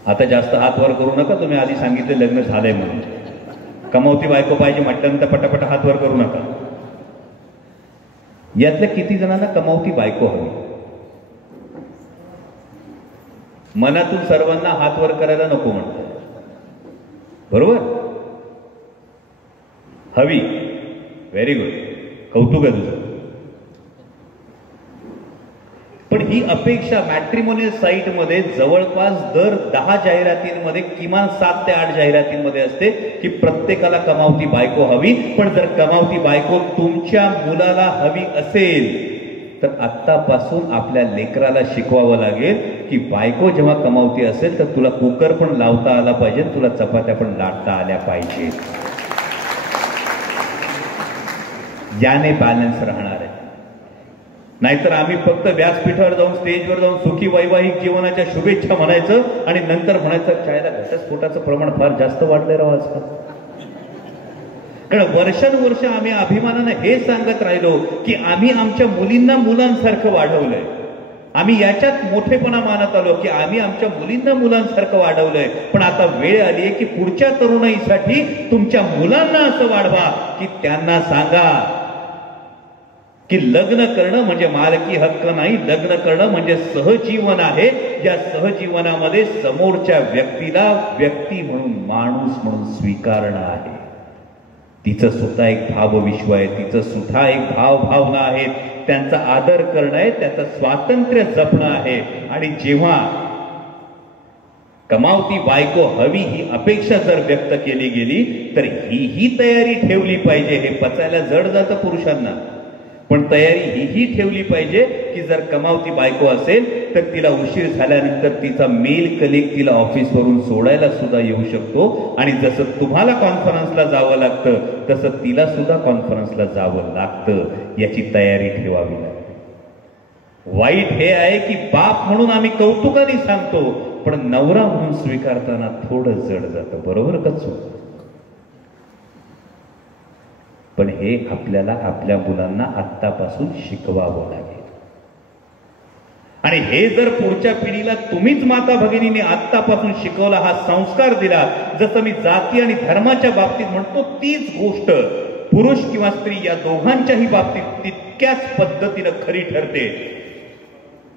आता जास्त हात वर करू नका. तुम्ही आधी सांगितलं लग्न झालंय म्हणून. कमावती बायको पाहिजे म्हटल्यानंतर पटापट हात वर करू नका. यातल्या किती जणांना कमावती बायको हवी? मनातून सर्वांना हात वर करायला नको म्हणतात, बरोबर? हवी. व्हेरी गुड, कौतुक आहे तुझं. पण ही अपेक्षा मॅट्रिमोनियल साईटमध्ये जवळपास दर 10 जाहिरातींमध्ये किमान 7 ते 8 जाहिरातींमध्ये असते की प्रत्येकाला कमावती बायको हवी. पण जर कमावती बायको तुमच्या मुलाला हवी असेल तर आत्तापासून आपल्या लेकराला शिकवावं लागेल की बायको जेव्हा कमावती असेल तर तुला कुकर पण लावता आला पाहिजे, तुला चपात्या पण लाटता आल्या पाहिजे. याने बॅलन्स राहणार आहे. नाहीतर आम्ही फक्त व्यासपीठावर जाऊन स्टेजवर जाऊन सुखी वैवाहिक जीवनाच्या शुभेच्छा म्हणायचं आणि नंतर म्हणायचं चायला घटस्फोटाचं प्रमाण फार जास्त वाढलंय राव आजकाल. कारण वर्षानुवर्ष आम्ही अभिमानानं हे सांगत राहिलो की आम्ही आमच्या मुलींना मुलांसारखं वाढवलंय. आम्ही याच्यात मोठेपणा मानत आलो की आम्ही आमच्या मुलींना मुलांसारखं वाढवलंय. पण आता वेळ आली आहे की पुढच्या तरुणाईसाठी तुमच्या मुलांना असं वाढवा की त्यांना सांगा की लग्न करणं म्हणजे मालकी हक्क नाही, लग्न करणं म्हणजे सहजीवन आहे. या सहजीवनामध्ये समोरच्या व्यक्तीला व्यक्ती म्हणून, माणूस म्हणून स्वीकारणं आहे. तिचं सुद्धा एक भावविश्व आहे, तिचं सुद्धा एक भावभावना आहे, त्यांचा आदर करणं आहे, त्याचं स्वातंत्र्य जपणं आहे. आणि जेव्हा कमावती बायको हवी ही अपेक्षा जर व्यक्त केली गेली तर ही तयारी ठेवली पाहिजे. हे पचायला जड जातं पुरुषांना, पण तयारी ही ठेवली पाहिजे की जर कमावती बायको असेल तर तिला उशीर झाल्यानंतर तिचा मेल कलिग तिला ऑफिसवरून सोडायला सुद्धा येऊ शकतो. आणि जसं तुम्हाला कॉन्फरन्सला जावं लागतं तसं तिला सुद्धा कॉन्फरन्सला जावं लागतं. याची तयारी ठेवावी लागते. वाईट हे आहे की बाप म्हणून आम्ही कौतुकाने सांगतो पण नवरा म्हणून स्वीकारताना थोडं जड जातं, बरोबर का चूक? पण हे आपल्याला आपल्या मुलांना आत्तापासून शिकवावं लागेल. आणि हे जर पुढच्या पिढीला तुम्हीच माता भगिनीने आत्तापासून शिकवला, हा संस्कार दिला, जसं मी जाती आणि धर्माच्या बाबतीत म्हणतो तीच गोष्ट पुरुष किंवा स्त्री या दोघांच्याही बाबतीत तितक्याच पद्धतीनं खरी ठरते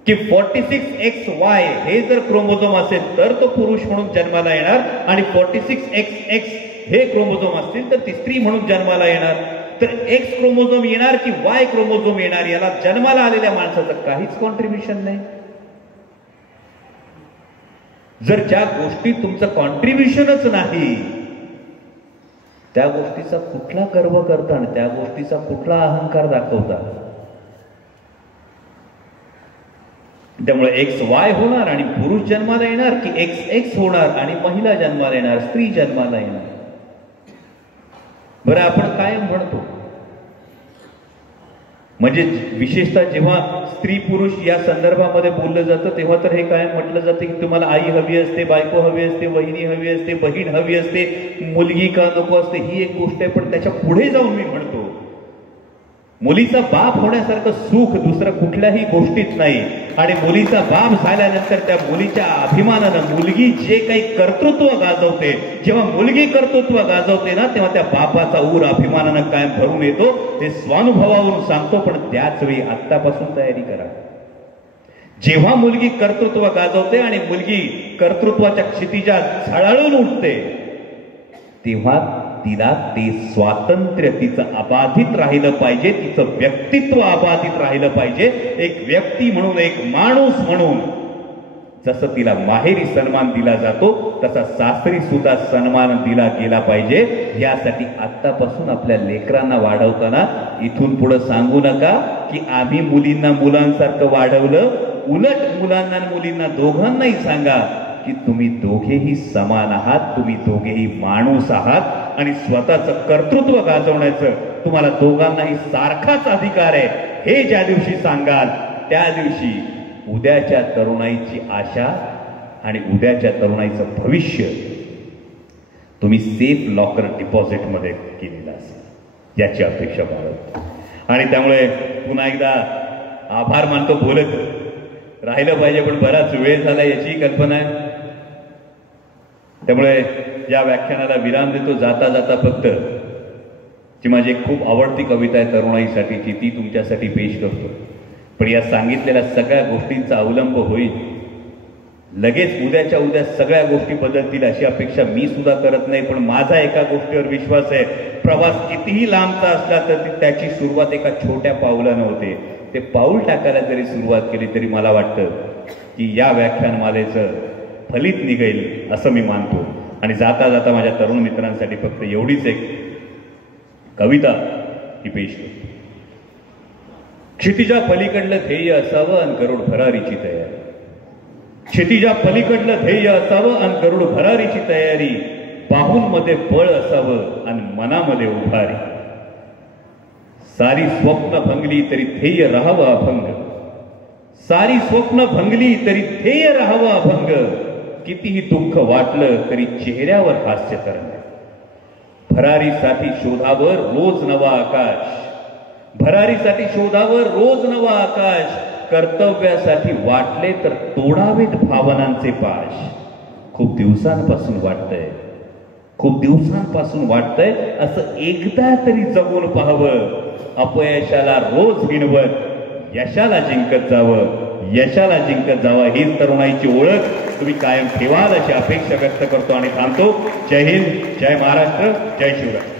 की 46XY हे जर क्रोमोझोम असेल तर तो पुरुष म्हणून जन्माला येणार आणि 46XX हे क्रोमोझोम असतील तर ती स्त्री म्हणून जन्माला येणार. तर X क्रोमोझोम येणार की Y क्रोमोझोम येणार याला जन्माला आलेल्या माणसाचं काहीच कॉन्ट्रीब्युशन नाही. जर ज्या गोष्टीत तुमचं कॉन्ट्रीब्युशनच नाही त्या गोष्टीचा कुठला गर्व करता आणि त्या गोष्टीचा कुठला अहंकार दाखवता? त्यामुळे XY होणार आणि पुरुष जन्माला येणार की XX होणार आणि महिला जन्माला येणार, स्त्री जन्माला येणार. बरं, आपण कायम म्हणतो म्हणजे विशेषतः जेव्हा स्त्री पुरुष या संदर्भामध्ये बोललं जातं तेव्हा तर हे कायम म्हटलं जातं की तुम्हाला आई हवी असते, बायको हवी असते, वहिनी हवी असते, बहीण हवी असते, मुलगी का नको असते. ही एक गोष्ट आहे. पण त्याच्या पुढे जाऊन मी म्हणतो मुलीचा बाप होण्यासारखं सुख दुसरं कुठल्याही गोष्टीत नाही. आणि मुलीचा बाप झाल्यानंतर त्या मुलीच्या अभिमानानं मुलगी जे काही कर्तृत्व गाजवते, जेव्हा मुलगी कर्तृत्व गाजवते ना तेव्हा त्या बापाचा ऊर अभिमानानं कायम भरून येतो. ते स्वानुभवावरून सांगतो. पण त्याच वेळी आत्तापासून तयारी करा. जेव्हा मुलगी कर्तृत्व गाजवते आणि मुलगी कर्तृत्वाच्या क्षितिजात झळाळून उठते तेव्हा तिला ते स्वातंत्र्य तिचं अबाधित राहिलं पाहिजे, तिचं व्यक्तित्व अबाधित राहिलं पाहिजे. एक व्यक्ती म्हणून, एक माणूस म्हणून जसं तिला माहेरी सन्मान दिला जातो तसा सासरी सुद्धा सन्मान दिला गेला पाहिजे. यासाठी आत्तापासून आपल्या लेकरांना वाढवताना इथून पुढे सांगू नका की आम्ही मुलींना मुलांसारखं वाढवलं. उलट मुलांना आणि मुलींना दोघांनाही सांगा की तुम्ही दोघेही समान आहात, तुम्ही दोघेही माणूस आहात आणि स्वतःचं कर्तृत्व गाजवण्याचं तुम्हाला दोघांनाही सारखाच अधिकार आहे. हे ज्या दिवशी सांगाल त्या दिवशी उद्याच्या तरुणाईची आशा आणि उद्याच्या तरुणाईचं भविष्य तुम्ही सेफ लॉकर डिपॉझिटमध्ये केलेलं असेल याची अपेक्षा बाळगतो. आणि त्यामुळे पुन्हा एकदा आभार मानतो. बोलत राहिलं पाहिजे पण बराच वेळ झाला याची कल्पना आहे. त्यामुळे या व्याख्यानाला विराम देतो. जाता जाता फक्त जी माझी एक खूप आवडती कविता आहे तरुणाईसाठीची ती तुमच्यासाठी पेश करतो. पण या सांगितलेल्या सगळ्या गोष्टींचा अवलंब होईल. लगेच उद्याच्या उद्या सगळ्या गोष्टी बदलतील अशी अपेक्षा मी सुद्धा करत नाही. पण माझा एका गोष्टीवर विश्वास आहे, प्रवास कितीही लांबचा असला तर त्याची सुरुवात एका छोट्या पाऊलानं होते. ते पाऊल टाकायला जरी सुरुवात केली तरी मला वाटतं की या व्याख्यानमालेचं फलित निघेल असं मी मानतो. आणि जाता जाता माझ्या तरुण मित्रांसाठी फक्त एवढीच एक कविता ही पेश करतो. क्षितिजा पलीकडलं ध्येय असावं आणि गरुड भरारीची तयारी. क्षितिजा पलीकडलं ध्येय असावं आणि गरुड भरारीची तयारी. बाहूंमध्ये बळ असावं आणि मनामध्ये उभारी. सारी स्वप्न भंगली तरी ध्येय राहावं अभंग. सारी स्वप्न भंगली तरी ध्येय राहावं अभंग. कितीही दुःख वाटलं तरी चेहऱ्यावर हास्य तरंग. भरारीसाठी शोधावर रोज नवा आकाश. भरारीसाठी शोधावर रोज नवा आकाश. कर्तव्यासाठी वाटले तर तोडावेत भावनांचे पाश. खूप दिवसांपासून वाटतंय, खूप दिवसांपासून वाटतंय असं एकदा तरी जगून पाहावं. अपयशाला रोज हिणवत यशाला जिंकत जावं. यशाला जिंकत जावं हीच तरुणाईची ओळख तुम्ही कायम ठेवाल अशी अपेक्षा व्यक्त करतो आणि थांबतो. जय हिंद, जय महाराष्ट्र, जय शिवराय.